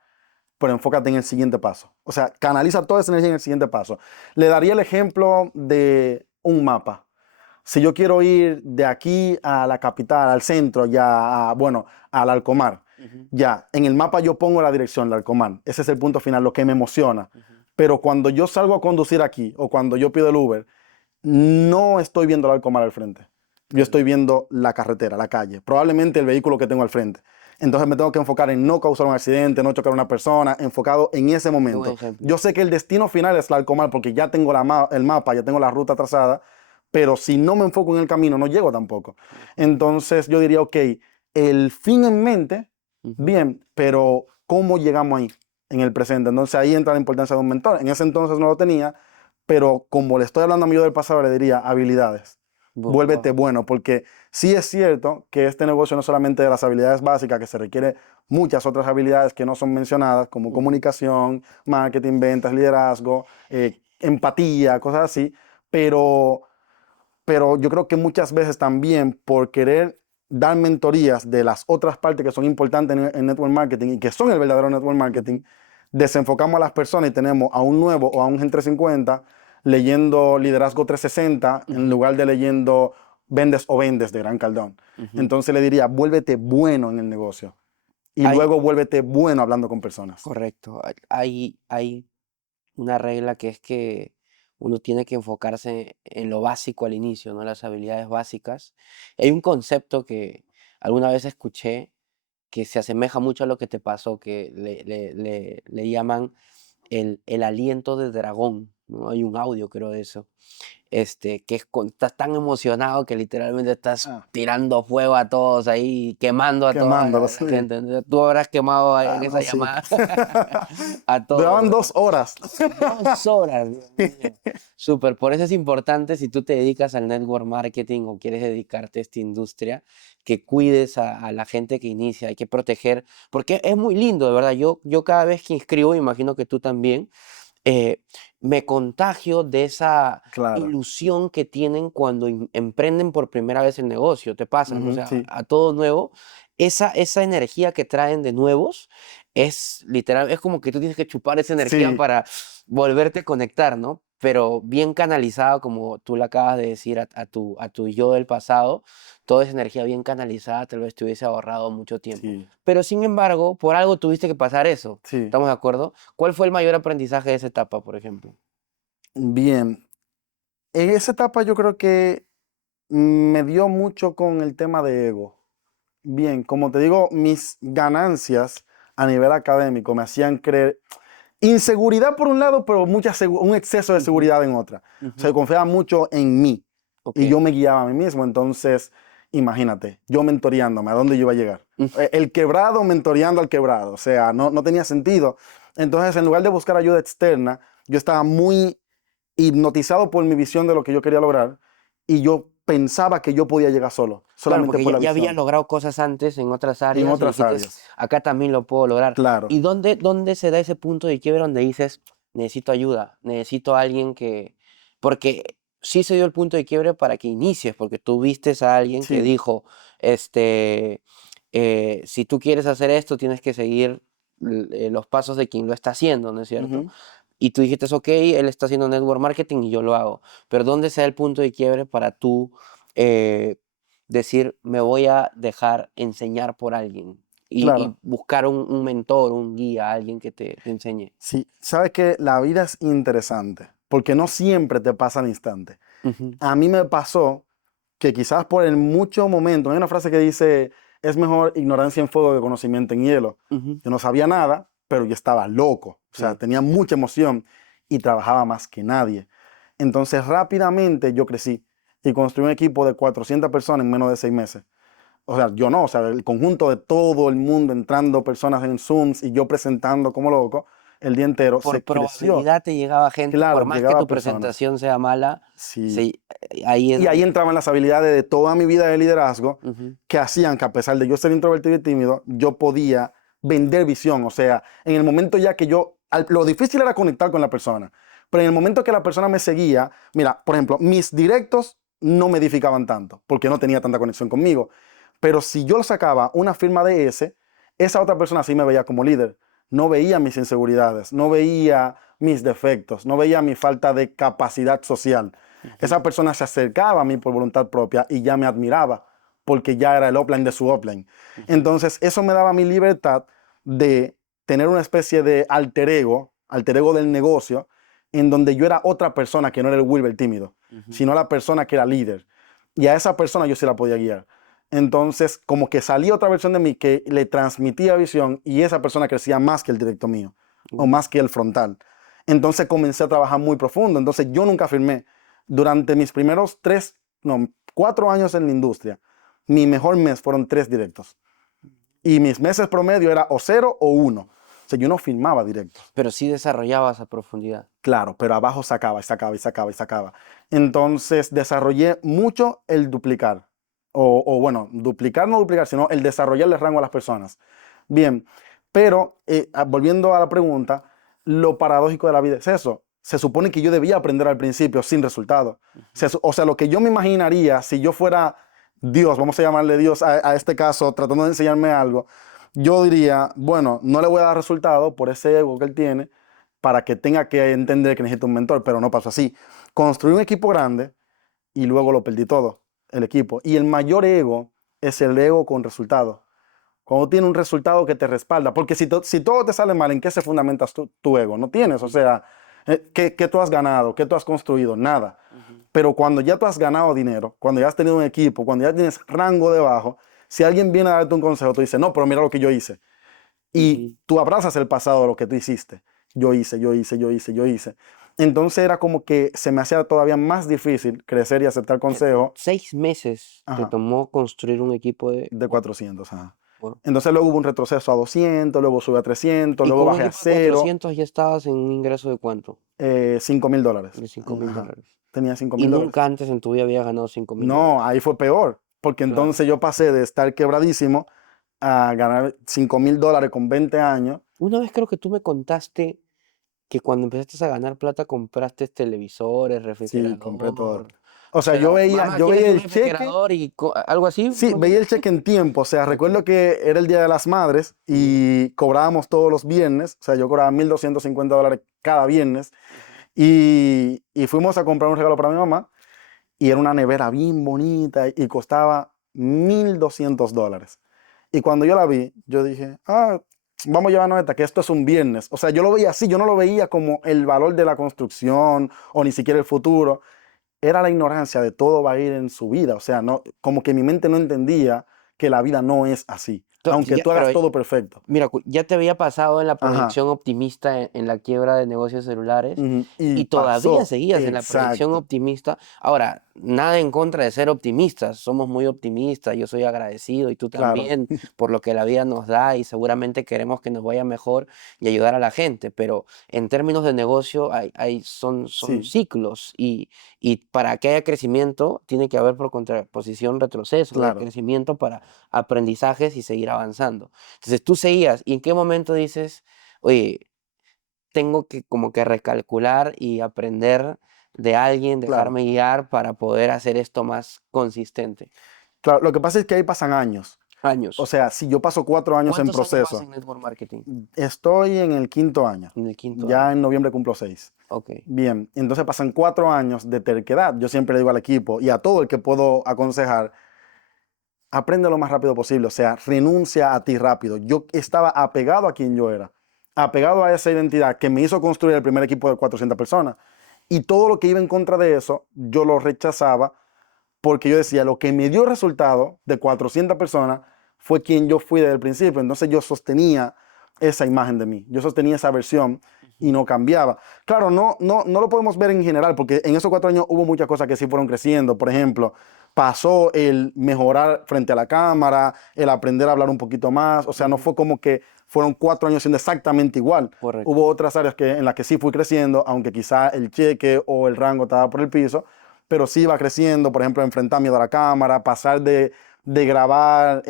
pero enfócate en el siguiente paso. O sea, canaliza toda esa energía en el siguiente paso. Le daría el ejemplo de un mapa. Si yo quiero ir de aquí a la capital, al centro, ya, bueno, al Alcomar, Ujú, ya, en el mapa yo pongo la dirección del Alcomar. Ese es el punto final, lo que me emociona. ujú. Pero cuando yo salgo a conducir aquí o cuando yo pido el Uber, no estoy viendo el Alcomar al frente. Yo estoy viendo la carretera, la calle, probablemente el vehículo que tengo al frente. Entonces me tengo que enfocar en no causar un accidente, no chocar a una persona, enfocado en ese Qué buen momento. ejemplo. Yo sé que el destino final es el Alcomar porque ya tengo el mapa, ya tengo la ruta trazada, pero si no me enfoco en el camino, no llego tampoco. Entonces yo diría, ok, el fin en mente, bien, pero ¿cómo llegamos ahí en el presente? Entonces ahí entra la importancia de un mentor. En ese entonces no lo tenía, pero como le estoy hablando a mi yo del pasado, le diría habilidades. Vuélvete Wow. bueno, porque sí es cierto que este negocio no solamente de las habilidades básicas, que se requiere muchas otras habilidades que no son mencionadas, como comunicación, marketing, ventas, liderazgo, empatía, cosas así, pero, pero yo creo que muchas veces también por querer dar mentorías de las otras partes que son importantes en network marketing y que son el verdadero network marketing, desenfocamos a las personas y tenemos a un nuevo o a un Gen 350 leyendo Liderazgo 360 en lugar de leyendo Vendes o Vendes de Gran Cardón. Entonces le diría, vuélvete bueno en el negocio y Hay, luego vuélvete bueno hablando con personas. correcto, hay una regla que es que uno tiene que enfocarse en lo básico al inicio, ¿no? Las habilidades básicas. Hay un concepto que alguna vez escuché que se asemeja mucho a lo que te pasó, que le llaman el aliento de dragón, ¿no? Hay un audio, creo, de eso. Que es estás tan emocionado que literalmente estás Ah, tirando fuego a todos ahí, quemando a toda quemándolo, la sí. gente. Entonces, tú habrás quemado Ah, en esa no, sí. llamada a Duraban todos, ¿no? 2 horas. 2 horas, Dios mío. Súper, por eso es importante si tú te dedicas al network marketing o quieres dedicarte a esta industria, que cuides a la gente que inicia, hay que proteger, porque es muy lindo, de verdad. Yo cada vez que inscribo, imagino que tú también, eh, me contagio de esa Claro. ilusión que tienen cuando emprenden por primera vez el negocio, te pasa, ¿no? O Ujú, sea, sí, a todo nuevo, esa energía que traen de nuevos es literal, es como que tú tienes que chupar esa energía sí, para volverte a conectar, ¿no? Pero bien canalizado, como tú le acabas de decir a tu yo del pasado, toda esa energía bien canalizada tal vez te hubiese ahorrado mucho tiempo. sí, Pero sin embargo, por algo tuviste que pasar eso, sí. ¿estamos de acuerdo? ¿Cuál fue el mayor aprendizaje de esa etapa, por ejemplo? Bien. En esa etapa yo creo que me dio mucho con el tema de ego. Bien, como te digo, mis ganancias a nivel académico me hacían creer inseguridad por un lado, pero un exceso de Ujú, seguridad en otra. O sea, ujú, confiaba mucho en mí ok. y yo me guiaba a mí mismo. Entonces, imagínate, yo mentoreándome, ¿a dónde yo iba a llegar? El quebrado mentoreando al quebrado, o sea, no tenía sentido. Entonces, en lugar de buscar ayuda externa, yo estaba muy hipnotizado por mi visión de lo que yo quería lograr y yo pensaba que yo podía llegar solo, Claro, solamente porque por ya, la ya habías visión, logrado cosas antes en otras en áreas y otras dijiste, áreas. acá también lo puedo lograr. Claro, ¿Y dónde se da ese punto de quiebre donde dices, necesito ayuda, necesito a alguien que... Porque sí se dio el punto de quiebre para que inicies, porque tú vistes a alguien que sí, dijo, si tú quieres hacer esto, tienes que seguir los pasos de quien lo está haciendo, ¿no es cierto? ujú, Y tú dijiste, ok, él está haciendo network marketing y yo lo hago. Pero ¿dónde se da el punto de quiebre para tú eh, decir, me voy a dejar enseñar por alguien y claro. buscar un mentor, un guía, alguien que te enseñe? Sí, sabes que la vida es interesante porque no siempre te pasa al instante. Ujú, A mí me pasó que quizás por el mucho momento, hay una frase que dice, es mejor ignorancia en fuego que conocimiento en hielo. ujú, Yo no sabía nada, pero yo estaba loco, o sea, sí. tenía mucha emoción y trabajaba más que nadie. Entonces rápidamente yo crecí y construí un equipo de 400 personas en menos de 6 meses. O sea, yo no, o sea, el conjunto de todo el mundo entrando personas en Zooms y yo presentando como loco el día entero, Por se creció. probabilidad te llegaba gente, por Claro, más que llegaba tu a personas. presentación sea mala, Sí. ahí es Y ahí donde... entraban las habilidades de toda mi vida de liderazgo Ujú, que hacían que a pesar de yo ser introvertido y tímido, yo podía vender visión. O sea, en el momento ya que lo difícil era conectar con la persona, pero en el momento que la persona me seguía, mira, por ejemplo, mis directos no me edificaban tanto porque no tenía tanta conexión conmigo. Pero si yo sacaba una firma de esa otra persona sí me veía como líder. No veía mis inseguridades, no veía mis defectos, no veía mi falta de capacidad social. ujú. Esa persona se acercaba a mí por voluntad propia y ya me admiraba porque ya era el offline de su offline. Ujú, Entonces, eso me daba mi libertad de tener una especie de alter ego del negocio, en donde yo era otra persona que no era el Wilber tímido, ujú. sino la persona que era líder. Y a esa persona yo sí la podía guiar. Entonces, como que salía otra versión de mí que le transmitía visión y esa persona crecía más que el directo mío o Wow. más que el frontal. Entonces comencé a trabajar muy profundo. Entonces yo nunca firmé. Durante mis primeros 4 años en la industria, mi mejor mes fueron 3 directos. Y mis meses promedio era o 0 o 1. O sea, yo no filmaba directos. Pero sí desarrollabas a profundidad. Claro, pero abajo sacaba y sacaba y sacaba y sacaba. Entonces desarrollé mucho el duplicar. O bueno, duplicar, no duplicar, sino el desarrollar el rango a las personas. Bien, pero volviendo a la pregunta, lo paradójico de la vida es eso. Se supone que yo debía aprender al principio sin resultado. O sea, lo que yo me imaginaría si yo fuera Dios, vamos a llamarle Dios a este caso, tratando de enseñarme algo, yo diría, bueno, no le voy a dar resultado por ese ego que él tiene para que tenga que entender que necesita un mentor, pero no pasó así. Construí un equipo grande y luego lo perdí todo, el equipo. Y el mayor ego es el ego con resultado. Cuando tiene un resultado que te respalda, porque si todo te sale mal, ¿en qué se fundamenta tu ego? No tienes, o sea, ¿qué tú has ganado? ¿Qué tú has construido? Nada. Pero cuando ya tú has ganado dinero, cuando ya has tenido un equipo, cuando ya tienes rango debajo, si alguien viene a darte un consejo, tú dices, no, pero mira lo que yo hice. Y tú abrazas el pasado de lo que tú hiciste. Yo hice, yo hice, yo hice, yo hice. Entonces era como que se me hacía todavía más difícil crecer y aceptar consejo. 6 meses te Ajá, tomó construir un equipo de... de 400. Ajá. Wow. Entonces luego hubo un retroceso a 200, luego sube a 300, Y luego con un bajé a equipo de 0, $400 ya estabas en un ingreso de ¿cuánto? $5,000. De cinco mil Ajá. dólares. Tenía cinco Y mil dólares. nunca antes en tu vida habías ganado $5,000. No, ahí fue peor, porque Claro. entonces yo pasé de estar quebradísimo a ganar $5,000 con 20 años. Una vez creo que tú me contaste que cuando empezaste a ganar plata compraste televisores, Sí, compré todo. refrigerador. O sea, yo Pero, veía, mamá, yo ¿quieres veía un el cheque. refrigerador y algo así? Sí, Más o veía menos. el cheque en tiempo. O sea, Ok. recuerdo que era el Día de las Madres Ya. y cobrábamos todos los viernes. O sea, yo cobraba $1,250 cada viernes. Ujú. Y fuimos a comprar un regalo para mi mamá. Y era una nevera bien bonita y costaba $1,200. Y cuando yo la vi, yo dije, vamos a llevarnos esta, que esto es un viernes. O sea, yo lo veía así, yo no lo veía como el valor de la construcción o ni siquiera el futuro. Era la ignorancia de todo va a ir en su vida. O sea, no, como que mi mente no entendía que la vida no es así. Aunque tú Pero hagas todo perfecto. mira, ya te había pasado en la Ajá. proyección optimista en la quiebra de negocios celulares Ujú. Y y todavía pasó. seguías en la proyección Exacto. optimista. Ahora, nada en contra de ser optimistas, somos muy optimistas, yo soy agradecido y tú Claro. también por lo que la vida nos da y seguramente queremos que nos vaya mejor y ayudar a la gente, pero en términos de negocio son Sí, ciclos y para que haya crecimiento tiene que haber por contraposición retroceso, de claro. crecimiento para aprendizajes y seguir avanzando. Entonces tú seguías, ¿y en qué momento dices, oye, tengo que como que recalcular y aprender de alguien, Claro. dejarme guiar para poder hacer esto más consistente? Claro. Lo que pasa es que ahí pasan años. O Años. sea, si yo paso 4 años en ¿Cuántos años vas proceso, en network marketing? estoy en el quinto año. En el quinto Ya año. en noviembre cumplo 6. Ok. Bien, entonces pasan 4 años de terquedad. Yo siempre le digo al equipo y a todo el que puedo aconsejar, aprende lo más rápido posible, o sea, renuncia a ti rápido. Yo estaba apegado a quien yo era, apegado a esa identidad que me hizo construir el primer equipo de 400 personas. Y todo lo que iba en contra de eso, yo lo rechazaba porque yo decía, lo que me dio resultado de 400 personas fue quien yo fui desde el principio. Entonces yo sostenía esa imagen de mí, yo sostenía esa versión y no cambiaba. Claro, no lo podemos ver en general, porque en esos 4 años hubo muchas cosas que sí fueron creciendo. Por ejemplo, pasó el mejorar frente a la cámara, el aprender a hablar un poquito más. O sea, no Ujú. fue como que fueron 4 años siendo exactamente igual. Hubo Correcto. otras áreas en las que sí fui creciendo, aunque quizá el cheque o el rango estaba por el piso, pero sí iba creciendo. Por ejemplo, enfrentar miedo a la cámara, pasar de grabar,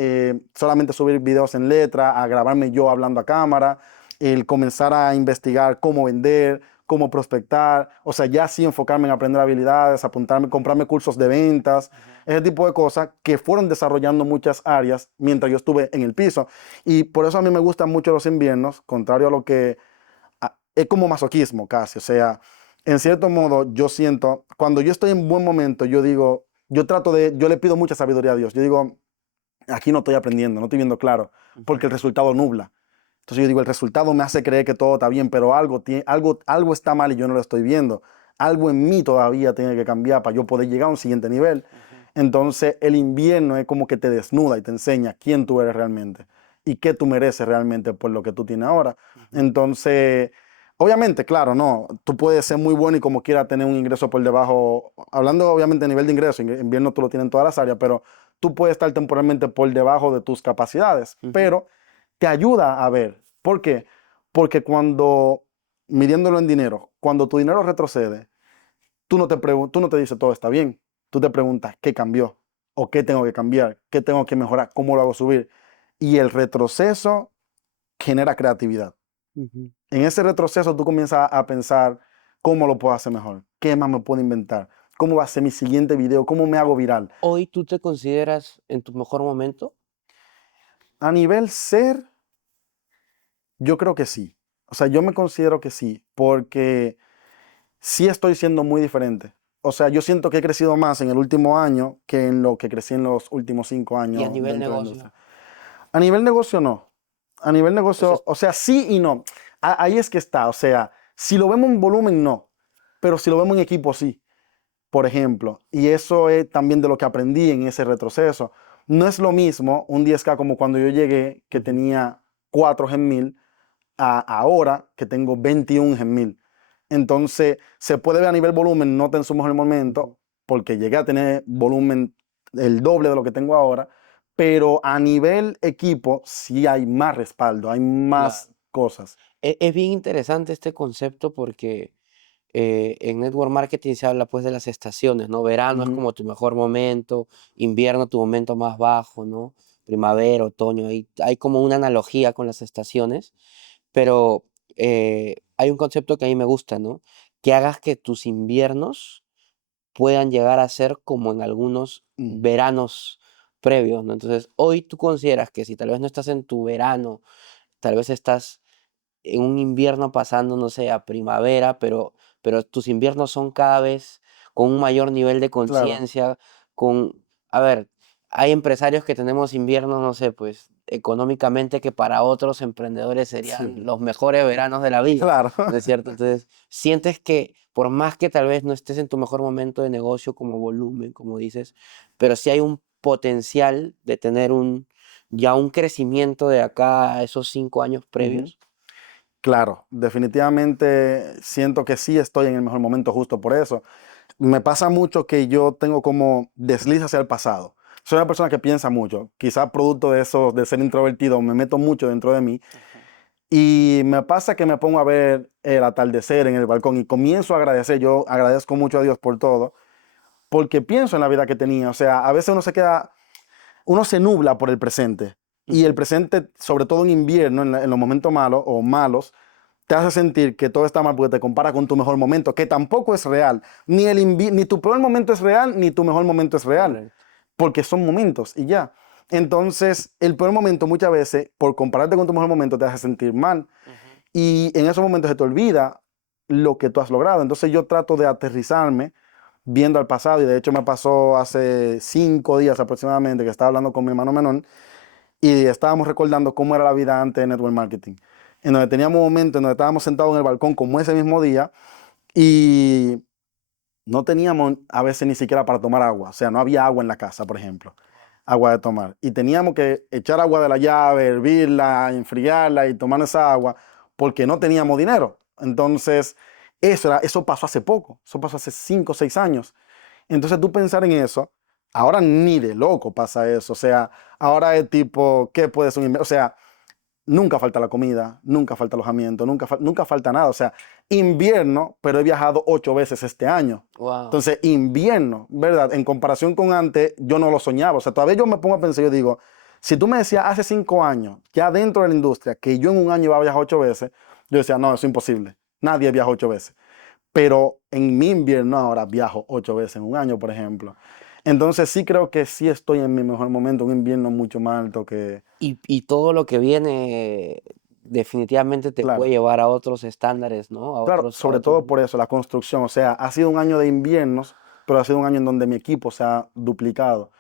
solamente subir videos en letra, a grabarme yo hablando a cámara, el comenzar a investigar cómo vender, cómo prospectar, o sea, ya sí enfocarme en aprender habilidades, apuntarme, comprarme cursos de ventas, Ujú. ese tipo de cosas que fueron desarrollando muchas áreas mientras yo estuve en el piso. Y por eso a mí me gustan mucho los inviernos, contrario a lo que es como masoquismo casi, o sea, en cierto modo yo siento, cuando yo estoy en buen momento, yo digo, yo le pido mucha sabiduría a Dios, yo digo, aquí no estoy aprendiendo, no estoy viendo claro, porque Ujú. el resultado nubla. Entonces yo digo, el resultado me hace creer que todo está bien, pero algo está mal y yo no lo estoy viendo. Algo en mí todavía tiene que cambiar para yo poder llegar a un siguiente nivel. Ujú. Entonces el invierno es como que te desnuda y te enseña quién tú eres realmente y qué tú mereces realmente por lo que tú tienes ahora. Ujú. Entonces Obviamente, claro, no, tú puedes ser muy bueno y como quiera tener un ingreso por debajo, hablando obviamente a nivel de ingreso, en invierno tú lo tienes en todas las áreas, pero tú puedes estar temporalmente por debajo de tus capacidades, Ujú. pero te ayuda a ver. ¿Por qué? Porque cuando, midiéndolo en dinero, cuando tu dinero retrocede, tú no te dices todo está bien, tú te preguntas qué cambió o qué tengo que cambiar, qué tengo que mejorar, cómo lo hago subir. Y el retroceso genera creatividad. Ujú. En ese retroceso tú comienzas a pensar cómo lo puedo hacer mejor, qué más me puedo inventar, cómo va a ser mi siguiente video, cómo me hago viral. ¿Hoy tú te consideras en tu mejor momento? A nivel ser, yo creo que sí. O sea, yo me considero que sí, porque sí estoy siendo muy diferente. O sea, yo siento que he crecido más en el último año que en lo que crecí en los últimos 5 Y a años nivel dentro de la negocio. industria. A nivel negocio, no. A nivel Entonces, negocio, o sea, sí y no. Ahí es que está. O sea, si lo vemos en volumen, no. Pero si lo vemos en equipo, sí. Por ejemplo, y eso es también de lo que aprendí en ese retroceso. No es lo mismo un 10K como cuando yo llegué, que ujú, tenía 4 Gen 1000, a ahora que tengo 21 Gen 1000. Entonces, se puede ver a nivel volumen, no está en su mejor ujú, momento, porque llegué a tener volumen el doble de lo que tengo ahora, pero a nivel equipo sí hay más respaldo, hay más claro. cosas. Es bien interesante este concepto porque en network marketing se habla pues de las estaciones, ¿no? Verano es Ujú, como tu mejor momento, invierno tu momento más bajo, ¿no? Primavera, otoño, hay como una analogía con las estaciones, pero hay un concepto que a mí me gusta, ¿no? Que hagas que tus inviernos puedan llegar a ser como en algunos mm, veranos previos, ¿no? Entonces, hoy tú consideras que si tal vez no estás en tu verano, tal vez estás en un invierno pasando, no sé, a primavera, pero tus inviernos son cada vez con un mayor nivel de claro, conciencia, con, a ver, hay empresarios que tenemos inviernos, no sé, pues económicamente que para otros emprendedores serían sí, los mejores veranos de la vida, claro. ¿no es cierto? Entonces, sientes que por más que tal vez no estés en tu mejor momento de negocio como volumen, como dices, pero sí hay un potencial de tener ya un crecimiento de acá a esos 5 años Ujú. previos. Claro, definitivamente siento que sí estoy en el mejor momento justo por eso. Me pasa mucho que yo tengo como desliz hacia el pasado. Soy una persona que piensa mucho, quizá producto de eso, de ser introvertido, me meto mucho dentro de mí y me pasa que me pongo a ver el atardecer en el balcón y comienzo a agradecer. Yo agradezco mucho a Dios por todo, porque pienso en la vida que tenía. O sea, a veces uno se nubla por el presente y el Ujú. presente, sobre todo en invierno, en los momentos malos o malos, te hace sentir que todo está mal porque te compara con tu mejor momento, que tampoco es real. Ni tu peor momento es real, ni tu mejor momento es real, Correcto. porque son momentos y ya. Entonces, el peor momento muchas veces, por compararte con tu mejor momento, te hace sentir mal. Ujú. Y en esos momentos se te olvida lo que tú has logrado. Entonces, yo trato de aterrizarme viendo al pasado. Y de hecho, me pasó hace 5 días aproximadamente que estaba hablando con mi hermano menor y estábamos recordando cómo era la vida antes de Network Marketing, en donde teníamos momentos en donde estábamos sentados en el balcón como ese mismo día y no teníamos a veces ni siquiera para tomar agua, o sea, no había agua en la casa, por ejemplo, agua de tomar, y teníamos que echar agua de la llave, hervirla, enfriarla y tomar esa agua porque no teníamos dinero. Entonces, eso pasó hace poco, eso pasó hace 5 o 6 años. Entonces tú pensar en eso, ahora ni de loco pasa eso. O sea, ahora es tipo, ¿qué puede ser o sea, nunca falta la comida, nunca falta alojamiento, nunca falta nada. O sea, invierno, pero he viajado 8 veces este año. Wow. Entonces, invierno, ¿verdad? En comparación con antes, yo no lo soñaba. O sea, todavía yo me pongo a pensar, yo digo, si tú me decías hace 5 años, ya dentro de la industria, que yo en un año iba a viajar 8 veces, yo decía, no, eso es imposible. Nadie viaja 8 veces. Pero en mi invierno ahora viajo 8 veces en un año, por ejemplo. Entonces sí creo que sí estoy en mi mejor momento, un invierno mucho más alto que, Y todo lo que viene definitivamente te puede claro, llevar a otros estándares, ¿no? claro, A sobre otros. todo por eso, la construcción. O sea, ha sido un año de inviernos, pero ha sido un año en donde mi equipo se ha duplicado.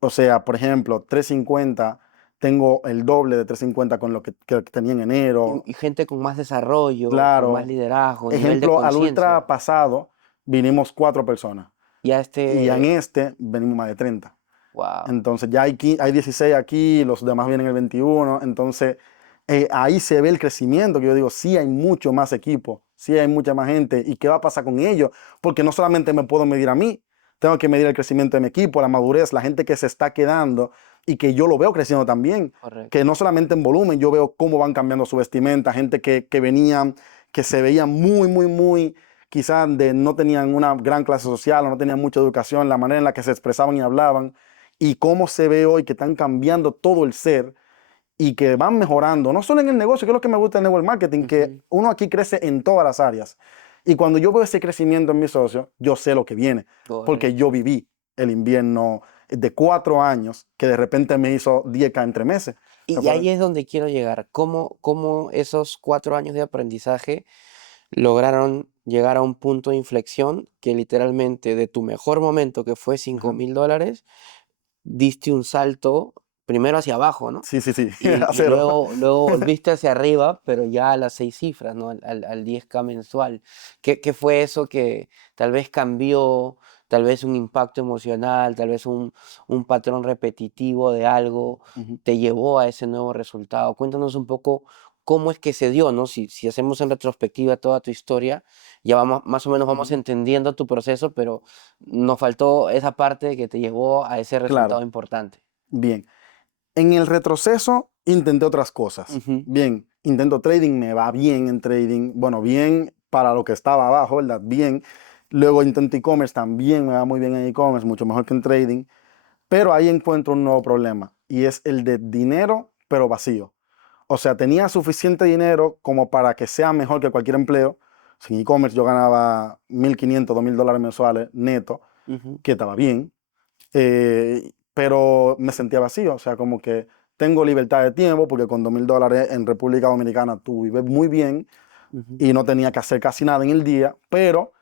O sea, por ejemplo, 350, tengo el doble de 350 con lo que tenía en enero. Y gente con más desarrollo, con más Claro, liderazgo, nivel de ejemplo, al conciencia. ultra pasado vinimos 4 personas Ya y en este venimos más de 30. wow. Entonces ya hay 16 aquí, los demás vienen el 21. Entonces ahí se ve el crecimiento, que yo digo, sí hay mucho más equipo Sí, hay mucha más gente. ¿Y qué va a pasar con ellos? Porque no solamente me puedo medir a mí, tengo que medir el crecimiento de mi equipo, la madurez, la gente que se está quedando y que yo lo veo creciendo también. Que Correcto. no solamente en volumen, yo veo cómo van cambiando su vestimenta, gente que venían, que se veían muy, quizás no tenían una gran clase social o no tenían mucha educación, la manera en la que se expresaban y hablaban, y cómo se ve hoy que están cambiando todo el ser y que van mejorando, no solo en el negocio, que es lo que me gusta del network marketing, que Ujú. uno aquí crece en todas las áreas. Y cuando yo veo ese crecimiento en mis socios, yo sé lo que viene, porque Correcto. yo viví el invierno de 4 años que de repente me hizo 10K entre meses. O sea, Y ahí es donde quiero llegar. ¿Cómo esos 4 años de aprendizaje lograron llegar a un punto de inflexión que literalmente de tu mejor momento, que fue cinco ajá. mil dólares, diste un salto primero hacia abajo, ¿no? Sí, sí, sí, a Y cero. luego volviste hacia arriba, pero ya a las 6 cifras, ¿no? Al 10K mensual. ¿Qué fue eso que tal vez cambió, tal vez un impacto emocional, tal vez un patrón repetitivo de algo, Ujú, te llevó a ese nuevo resultado? Cuéntanos un poco cómo es que se dio, ¿no? Si hacemos en retrospectiva toda tu historia, ya vamos, más o menos vamos ujú. entendiendo tu proceso, pero nos faltó esa parte que te llevó a ese resultado Claro, importante. bien. En el retroceso intenté otras cosas. Ujú, Bien, intento trading, me va bien en trading. Bueno, bien para lo que estaba abajo, ¿verdad? Bien. Luego intento e-commerce, también me va muy bien en e-commerce, mucho mejor que en trading. Pero ahí encuentro un nuevo problema y es el de dinero, pero vacío. O sea, tenía suficiente dinero como para que sea mejor que cualquier empleo. En e-commerce yo ganaba 1.500, $2.000 mensuales neto, ujú. que estaba bien, pero me sentía vacío, o sea, como que tengo libertad de tiempo, porque con $2.000 en República Dominicana tú vives muy bien Ujú. y no tenía que hacer casi nada en el día, pero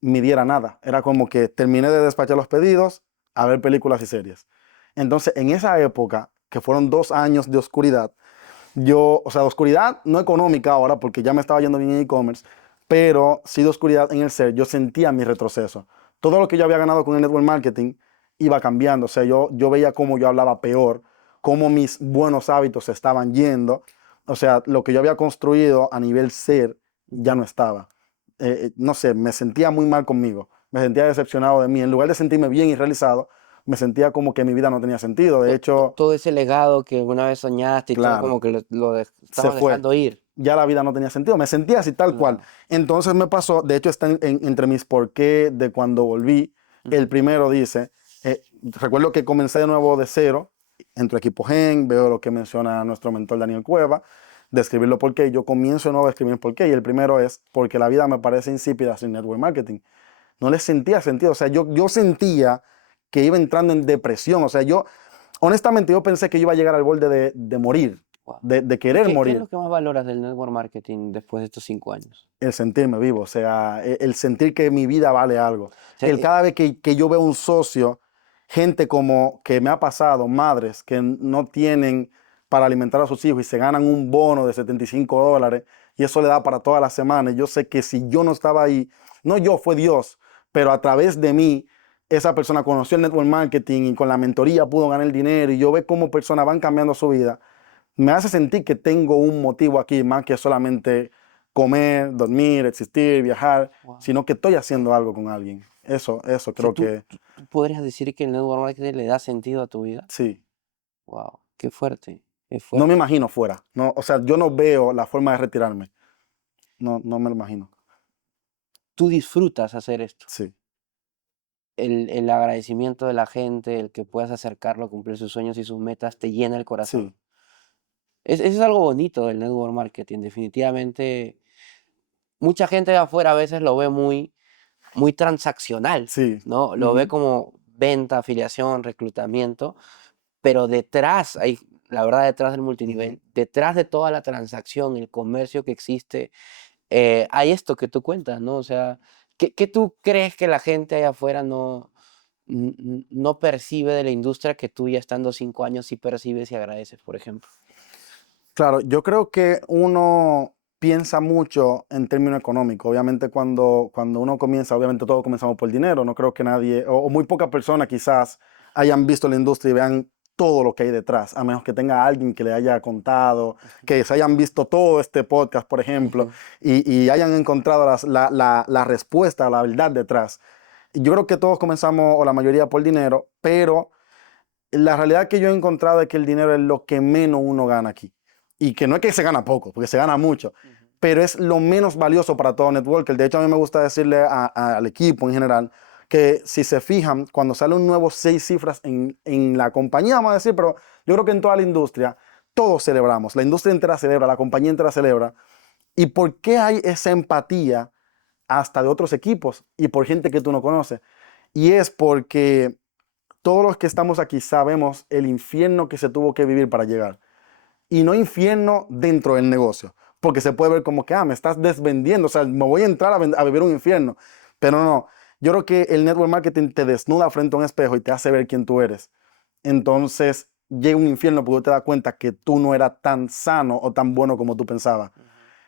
me diera nada. Era como que terminé de despachar los pedidos a ver películas y series. Entonces, en esa época, que fueron 2 años de oscuridad, yo, o sea, de oscuridad no económica ahora, porque ya me estaba yendo bien en e-commerce, pero sí de oscuridad en el ser, yo sentía mi retroceso. Todo lo que yo había ganado con el network marketing iba cambiando, o sea, yo veía cómo yo hablaba peor, cómo mis buenos hábitos se estaban yendo, o sea, lo que yo había construido a nivel ser ya Ujú. no estaba. No sé, me sentía muy mal conmigo, me sentía decepcionado de mí, en lugar de sentirme bien y realizado, me sentía como que mi vida no tenía sentido, de hecho, Todo ese legado que alguna vez soñaste y todo claro, como que se estabas fue. dejando ir. Ya la vida no tenía sentido, me sentía así tal cual. Claro. Entonces me pasó, de hecho está entre mis por qué de cuando volví, el Ujú. primero dice, recuerdo que comencé de nuevo de cero, entro a Equipo Gen, veo lo que menciona nuestro mentor Daniel Cueva, de escribirlo por qué, yo comienzo de nuevo a escribir por qué, y el primero es porque la vida me parece insípida sin network marketing. No le sentía sentido, o sea, yo sentía que iba entrando en depresión, o sea, honestamente yo pensé que iba a llegar al borde de morir, Guau. de ¿Y querer qué es morir. lo que más valoras del network marketing después de estos 5 años? El sentirme vivo, o sea, el sentir que mi vida vale algo. O sea, El cada vez que yo veo un socio, gente como que me ha pasado, madres que no tienen para alimentar a sus hijos y se ganan un bono de $75 y eso le da para toda la semana. Y yo sé que si yo no estaba ahí, no yo, fue Dios, pero a través de mí, esa persona conoció el network marketing y con la mentoría pudo ganar el dinero y yo veo cómo personas van cambiando su vida, me hace sentir que tengo un motivo aquí más que solamente comer, dormir, existir, viajar, guau. sino que estoy haciendo algo con alguien. Eso O sea, creo que tú podrías decir que el network marketing le da sentido a tu vida. sí. Wow, qué fuerte, qué No me fuerte. imagino fuera. No, o sea, yo no veo la forma de retirarme. No, no me lo imagino. Tú disfrutas hacer esto. Sí, El agradecimiento de la gente, el que puedas acercarlo a cumplir sus sueños y sus metas, te llena el corazón. sí, Eso es algo bonito del network marketing. Definitivamente, mucha gente de afuera a veces lo ve muy transaccional, sí. ¿no? Lo ve Ujú, como venta, afiliación, reclutamiento, pero detrás, la verdad, detrás del ujú. multinivel, detrás de toda la transacción, el comercio que existe, hay esto que tú cuentas, ¿no? O sea, ¿qué tú crees que la gente allá afuera no percibe de la industria que tú ya estando 5 años sí percibes y agradeces, por ejemplo? Claro, yo creo que uno piensa mucho en términos económicos. Obviamente cuando uno comienza, obviamente todos comenzamos por dinero. No creo que nadie, o muy pocas personas quizás hayan visto la industria y vean todo lo que hay detrás, a menos que tenga alguien que le haya contado, que se hayan visto todo este podcast, por ejemplo, y hayan encontrado la respuesta, la verdad detrás. Yo creo que todos comenzamos, o la mayoría, por dinero, pero la realidad que yo he encontrado es que el dinero es lo que menos uno gana aquí. Y que no es que se gana poco, porque se gana mucho, pero es lo menos valioso para todo networker. De hecho, a mí me gusta decirle al equipo en general que si se fijan, cuando sale un nuevo 6 cifras en la compañía, vamos a decir, pero yo creo que en toda la industria, todos celebramos. La industria entera celebra, la compañía entera celebra. ¿Y por qué hay esa empatía hasta de otros equipos y por gente que tú no conoces? Y es porque todos los que estamos aquí sabemos el infierno que se tuvo que vivir para llegar. Y no infierno dentro del negocio, porque se puede ver como que, me estás desvendiendo, o sea, me voy a entrar a vivir un infierno. Pero no, yo creo que el network marketing te desnuda frente a un espejo y te hace ver quién tú eres. Entonces llega un infierno porque te das cuenta que tú no eras tan sano o tan bueno como tú pensabas.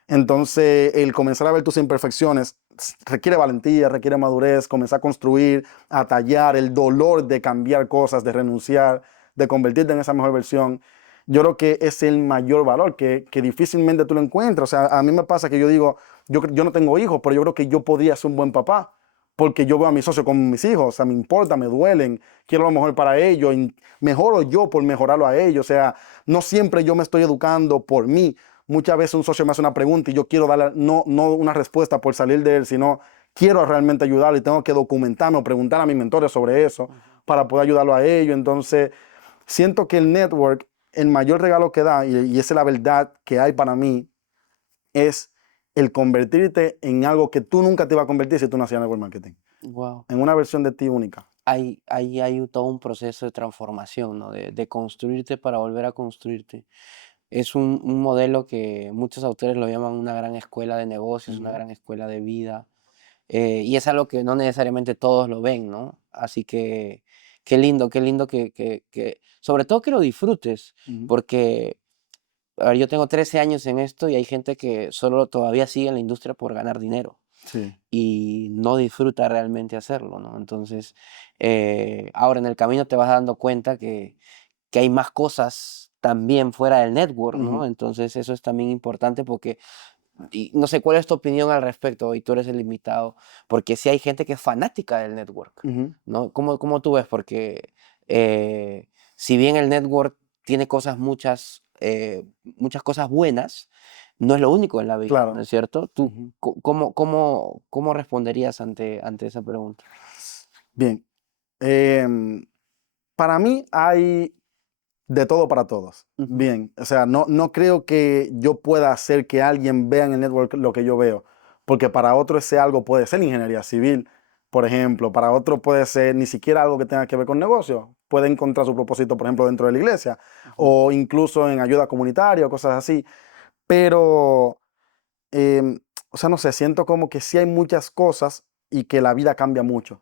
Entonces, el comenzar a ver tus imperfecciones requiere valentía, requiere madurez, comenzar a construir, a tallar, el dolor de cambiar cosas, de renunciar, de convertirte en esa mejor versión. Yo creo que es el mayor valor que difícilmente tú lo encuentras. O sea, a mí me pasa que yo digo, yo no tengo hijos, pero yo creo que yo podría ser un buen papá, porque yo veo a mis socios como mis hijos. O sea, me importa, me duelen, quiero lo mejor para ellos, y mejoro yo por mejorarlo a ellos. O sea, no siempre yo me estoy educando por mí. Muchas veces un socio me hace una pregunta y yo quiero darle no una respuesta por salir de él, sino quiero realmente ayudarlo y tengo que documentarme o preguntar a mis mentores sobre eso para poder ayudarlo a ellos. Entonces, siento que el network, el mayor regalo que da, y esa es la verdad que hay para mí, es el convertirte en algo que tú nunca te ibas a convertir si tú no hacías network marketing. Wow. En una versión de ti única. Hay todo un proceso de transformación, ¿no? De construirte para volver a construirte. Es un modelo que muchos autores lo llaman una gran escuela de negocios, una gran escuela de vida. Y es algo que no necesariamente todos lo ven, ¿no? Así que qué lindo sobre todo que lo disfrutes, Ujú. porque a ver, yo tengo 13 años en esto y hay gente que solo todavía sigue en la industria por ganar dinero Sí. y no disfruta realmente hacerlo, ¿no? Entonces, ahora en el camino te vas dando cuenta que hay más cosas también fuera del network, ¿no? Ujú. Entonces, eso es también importante porque, y no sé cuál es tu opinión al respecto, y tú eres el invitado, porque sí hay gente que es fanática del network, Ujú. ¿no? ¿Cómo tú ves? Porque si bien el network tiene muchas cosas buenas, no es lo único en la vida, ¿no Claro. es cierto? ¿Tú Ujú. cómo responderías ante esa pregunta? Bien. Em, para mí hay de todo para todos. Ujú, Bien, o sea, no creo que yo pueda hacer que alguien vea en el network lo que yo veo, porque para otro ese algo puede ser ingeniería civil, por ejemplo, para otro puede ser ni siquiera algo que tenga que ver con negocio, puede encontrar su propósito, por ejemplo, dentro de la iglesia, ujú, o incluso en ayuda comunitaria o cosas así, pero, em, o sea, no sé, siento como que sí hay muchas cosas y que la vida cambia mucho.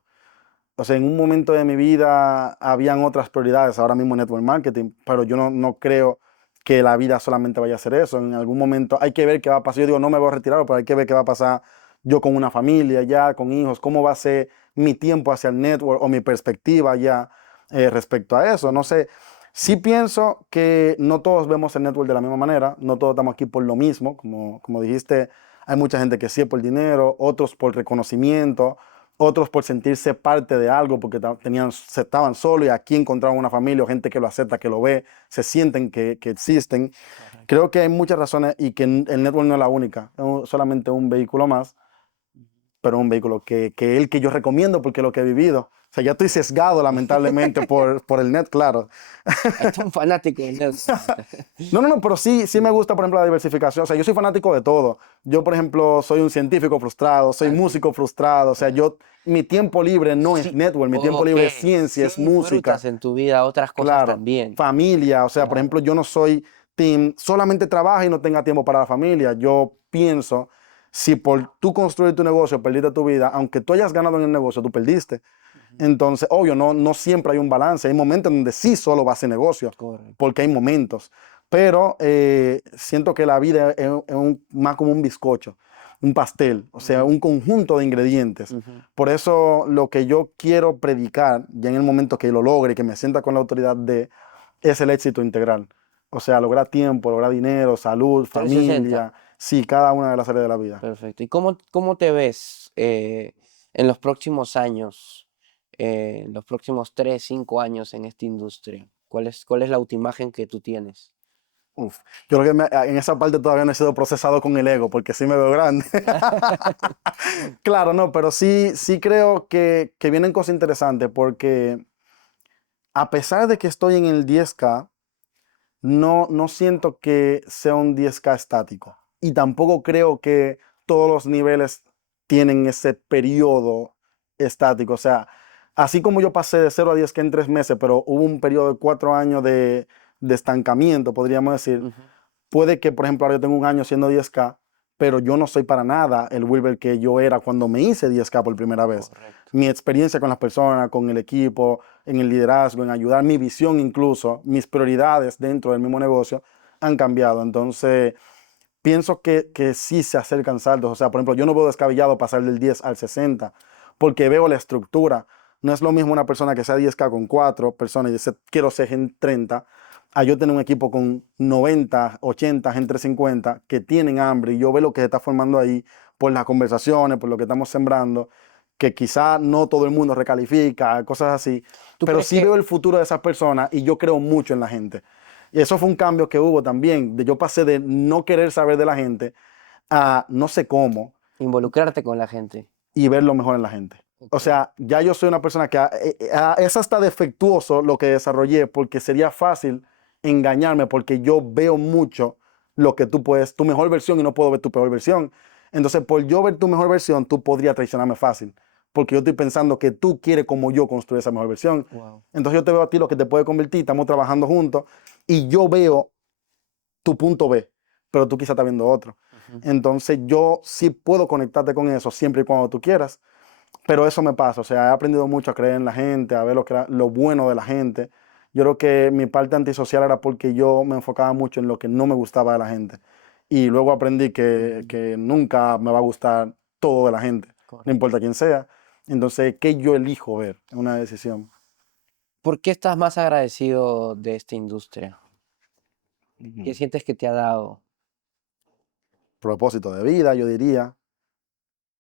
O sea, en un momento de mi vida habían otras prioridades, ahora mismo network marketing, pero yo no creo que la vida solamente vaya a ser eso. En algún momento hay que ver qué va a pasar. Yo digo, no me voy a retirar, pero hay que ver qué va a pasar yo con una familia ya, con hijos, cómo va a ser mi tiempo hacia el network o mi perspectiva ya respecto a eso. No ujú. sé, sí pienso que no todos vemos el network de la misma manera, no todos estamos aquí por lo mismo, como dijiste, hay mucha gente que sí es por dinero, otros por reconocimiento, otros por sentirse parte de algo, porque estaban solos y aquí encontraron una familia o gente que lo acepta, que lo ve, se sienten que existen. Correcto. Creo que hay muchas razones y que el network no es la única, es solamente un vehículo más, pero un vehículo que es el que yo recomiendo porque es lo que he vivido. O sea, ya estoy sesgado lamentablemente por el net, claro. Ahí está un fanático del network. No, pero sí me Sí. gusta, por ejemplo, la diversificación. O sea, yo soy fanático de todo. Yo, por ejemplo, soy un científico frustrado, soy Ah, músico frustrado. O sea, mi tiempo libre no es sí, network, mi tiempo ok, libre es ciencia, sí es música, disfrutas en tu vida otras cosas claro, también. familia. O sea, por Claro. ejemplo, yo no soy team, solamente trabaja y no tenga tiempo para la familia. Yo pienso, si por tú construir tu negocio perdiste tu vida, aunque tú hayas ganado en el negocio, tú perdiste. Ujú. Entonces, obvio, no siempre hay un balance. Hay momentos en donde sí solo va a ser negocio, Correcto. porque hay momentos. Pero siento que la vida más como un bizcocho, un pastel, o sea, Ujú, un conjunto de ingredientes. ujú, Por eso lo que yo quiero predicar, ya en el momento que lo logre, que me sienta con la autoridad de, es el éxito integral. O sea, lograr tiempo, lograr dinero, salud, 360. familia, sí, cada una de las áreas de la vida. Perfecto. ¿Y cómo te ves en los próximos años, en los próximos 3, 5 años en esta industria? ¿Cuál es la autoimagen que tú tienes? Uf, yo creo que en esa parte todavía no he sido procesado con el ego, porque sí me veo grande. Claro, no, pero sí creo que vienen cosas interesantes, porque a pesar de que estoy en el 10K, no siento que sea un 10K estático. Y tampoco creo que todos los niveles tienen ese periodo estático. O sea, así como yo pasé de 0 a 10K en 3 meses, pero hubo un periodo de 4 años de estancamiento, podríamos decir. Ujú. Puede que, por ejemplo, ahora yo tengo un año siendo 10K, pero yo no soy para nada el Wilber que yo era cuando me hice 10K por primera vez. Correcto. Mi experiencia con las personas, con el equipo, en el liderazgo, en ayudar, mi visión incluso, mis prioridades dentro del mismo negocio han cambiado. Entonces, pienso que sí se acercan saltos. O sea, por ejemplo, yo no veo descabellado pasar del 10 al 60 porque veo la estructura. No es lo mismo una persona que sea 10K con 4 personas y dice, quiero ser en 30, a yo tener un equipo con 90, 80, gente 50 que tienen hambre y yo veo lo que se está formando ahí por las conversaciones, por lo que estamos sembrando, que quizá no todo el mundo recalifica, cosas así, ¿Tú pero crees sí veo que el futuro de esas personas y yo creo mucho en la gente. Y eso fue un cambio que hubo también. Yo pasé de no querer saber de la gente a no sé cómo involucrarte con la gente? y ver lo mejor en la gente? O Ok. sea, ya yo soy una persona que es hasta defectuoso lo que desarrollé porque sería fácil engañarme porque yo veo mucho lo que tú puedes, tu mejor versión y no puedo ver tu peor versión. Entonces, por yo ver tu mejor versión, tú podrías traicionarme fácil porque yo estoy pensando que tú quieres como yo construir esa mejor versión. Wow. Entonces yo te veo a ti lo que te puede convertir, estamos trabajando juntos y yo veo tu punto B, pero tú quizás estás viendo otro. Ujú. Entonces yo sí puedo conectarte con eso siempre y cuando tú quieras, pero eso me pasa. O sea, he aprendido mucho a creer en la gente, a ver lo bueno de la gente. Yo creo que mi parte antisocial era porque yo me enfocaba mucho en lo que no me gustaba de la gente. Y luego aprendí que nunca me va a gustar todo de la gente, no Correcto. importa quién sea. Entonces, ¿qué yo elijo ver? Es una decisión. ¿Por qué estás más agradecido de esta industria? ¿Qué Ujú. sientes que te ha dado? Propósito de vida, yo diría.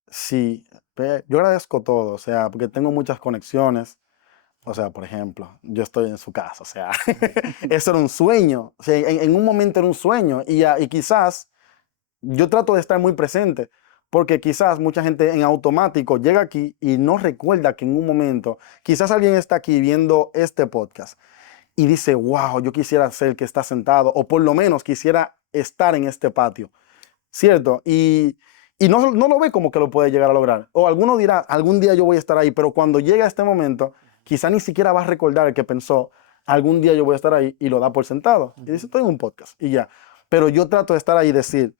Sí, yo agradezco todo, o sea, porque tengo muchas conexiones. O sea, por ejemplo, yo estoy en su casa, o sea, eso era un sueño. O sea, en un momento era un sueño y quizás yo trato de estar muy presente, porque quizás mucha gente en automático llega aquí y no recuerda que en un momento, quizás alguien está aquí viendo este podcast y dice, wow, yo quisiera ser el que está sentado, o por lo menos quisiera estar en este patio. ¿Cierto? Y no lo ve como que lo puede llegar a lograr. O alguno dirá, algún día yo voy a estar ahí, pero cuando llegue a este momento, quizá ni siquiera va a recordar el que pensó, algún día yo voy a estar ahí y lo da por sentado. Y dice, Ujú. estoy en un podcast y ya. Pero yo trato de estar ahí y decir,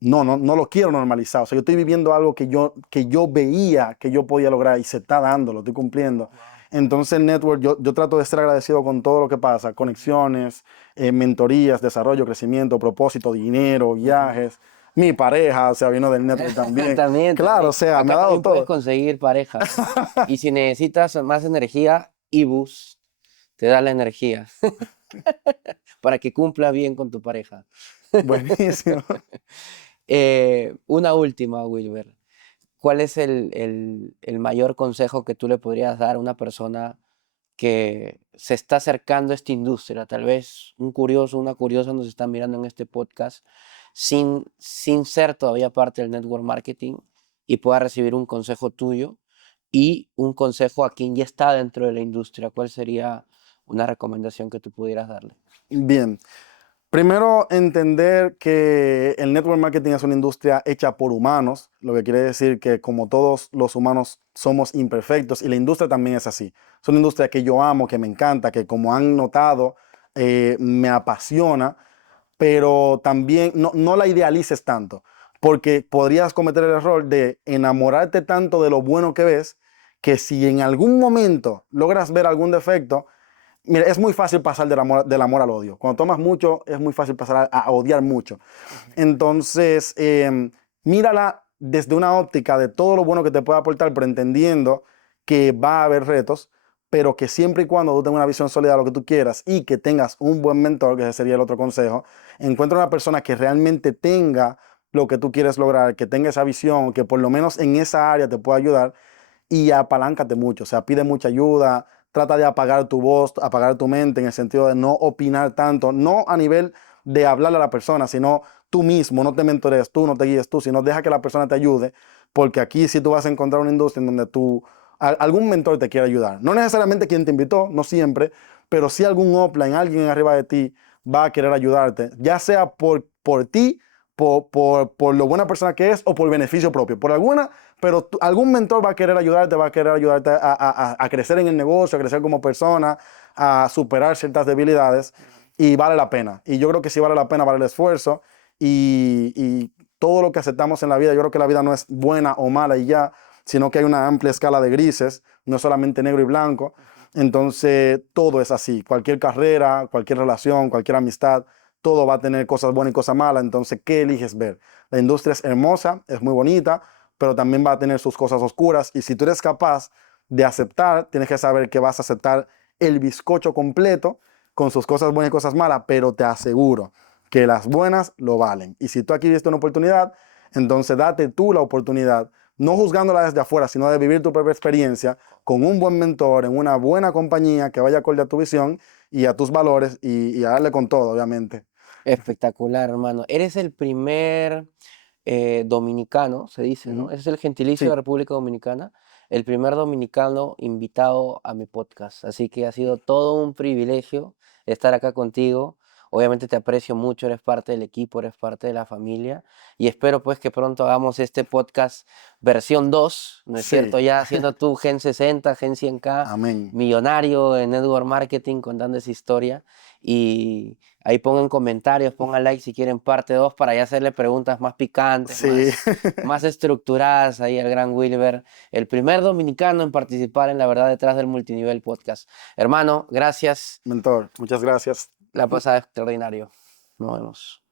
no lo quiero normalizar. O sea, yo estoy viviendo algo que yo veía que yo podía lograr y se está dando, lo estoy cumpliendo. Wow. Entonces, el network, yo trato de ser agradecido con todo lo que pasa, conexiones, mentorías, desarrollo, crecimiento, propósito, dinero, Ujú. viajes, mi pareja, o sea, vino del network también. También, Claro, o también. sea, me ha Acá dado también puedes todo. conseguir pareja. Y si necesitas más energía, Ibus te da la energía para que cumpla bien con tu pareja. Buenísimo. Una última, Wilber. ¿Cuál es el mayor consejo que tú le podrías dar a una persona que se está acercando a esta industria? Tal vez un curioso, una curiosa nos está mirando en este podcast sin ser todavía parte del network marketing y pueda recibir un consejo tuyo y un consejo a quien ya está dentro de la industria. ¿Cuál sería una recomendación que tú pudieras darle? Bien. Primero, entender que el network marketing es una industria hecha por humanos, lo que quiere decir que como todos los humanos somos imperfectos y la industria también es así. Es una industria que yo amo, que me encanta, que como han notado, me apasiona, pero también no la idealices tanto, porque podrías cometer el error de enamorarte tanto de lo bueno que ves, que si en algún momento logras ver algún defecto, mira, es muy fácil pasar del amor al odio. Cuando tomas mucho, es muy fácil pasar a odiar mucho. Ujú. Entonces, mírala desde una óptica de todo lo bueno que te puede aportar, pero entendiendo que va a haber retos, pero que siempre y cuando tú tengas una visión sólida de lo que tú quieras y que tengas un buen mentor, que ese sería el otro consejo, encuentra una persona que realmente tenga lo que tú quieres lograr, que tenga esa visión, que por lo menos en esa área te pueda ayudar y apaláncate mucho, o sea, pide mucha ayuda, trata de apagar tu voz, apagar tu mente en el sentido de no opinar tanto, no a nivel de hablarle a la persona, sino tú mismo, no te mentores tú, no te guíes tú, sino deja que la persona te ayude, porque aquí sí tú vas a encontrar una industria en donde algún mentor te quiere ayudar. No necesariamente quien te invitó, no siempre, pero sí algún upline, alguien arriba de ti va a querer ayudarte, ya sea por ti, por lo buena persona que es o por beneficio propio, por alguna, pero algún mentor va a querer ayudarte a crecer en el negocio, a crecer como persona, a superar ciertas debilidades y vale la pena. Y yo creo que sí vale la pena, vale el esfuerzo y todo lo que aceptamos en la vida, yo creo que la vida no es buena o mala y ya, sino que hay una amplia escala de grises, no es solamente negro y blanco. Entonces, todo es así. Cualquier carrera, cualquier relación, cualquier amistad, todo va a tener cosas buenas y cosas malas. Entonces, ¿qué eliges ver? La industria es hermosa, es muy bonita, pero también va a tener sus cosas oscuras. Y si tú eres capaz de aceptar, tienes que saber que vas a aceptar el bizcocho completo con sus cosas buenas y cosas malas, pero te aseguro que las buenas lo valen. Y si tú aquí viste una oportunidad, entonces date tú la oportunidad, no juzgándola desde afuera, sino de vivir tu propia experiencia con un buen mentor, en una buena compañía que vaya acorde a tu visión y a tus valores y a darle con todo, obviamente. Espectacular, hermano. Eres el primer dominicano, se dice, ¿no? Ujú. Ese es el gentilicio de Sí, República Dominicana. El primer dominicano invitado a mi podcast. Así que ha sido todo un privilegio estar acá contigo. Obviamente te aprecio mucho, eres parte del equipo, eres parte de la familia. Y espero pues que pronto hagamos este podcast versión 2, ¿no es cierto? sí, Ya siendo tú Gen 60, Gen 100K, amén. millonario en Network Marketing, contando esa historia. Y ahí pongan comentarios, pongan like si quieren parte 2 para ya hacerle preguntas más picantes, Sí, más estructuradas ahí al gran Wilber, el primer dominicano en participar en La Verdad Detrás del Multinivel Podcast. Hermano, gracias. mentor, muchas gracias. La pasada extraordinario. Nos vemos.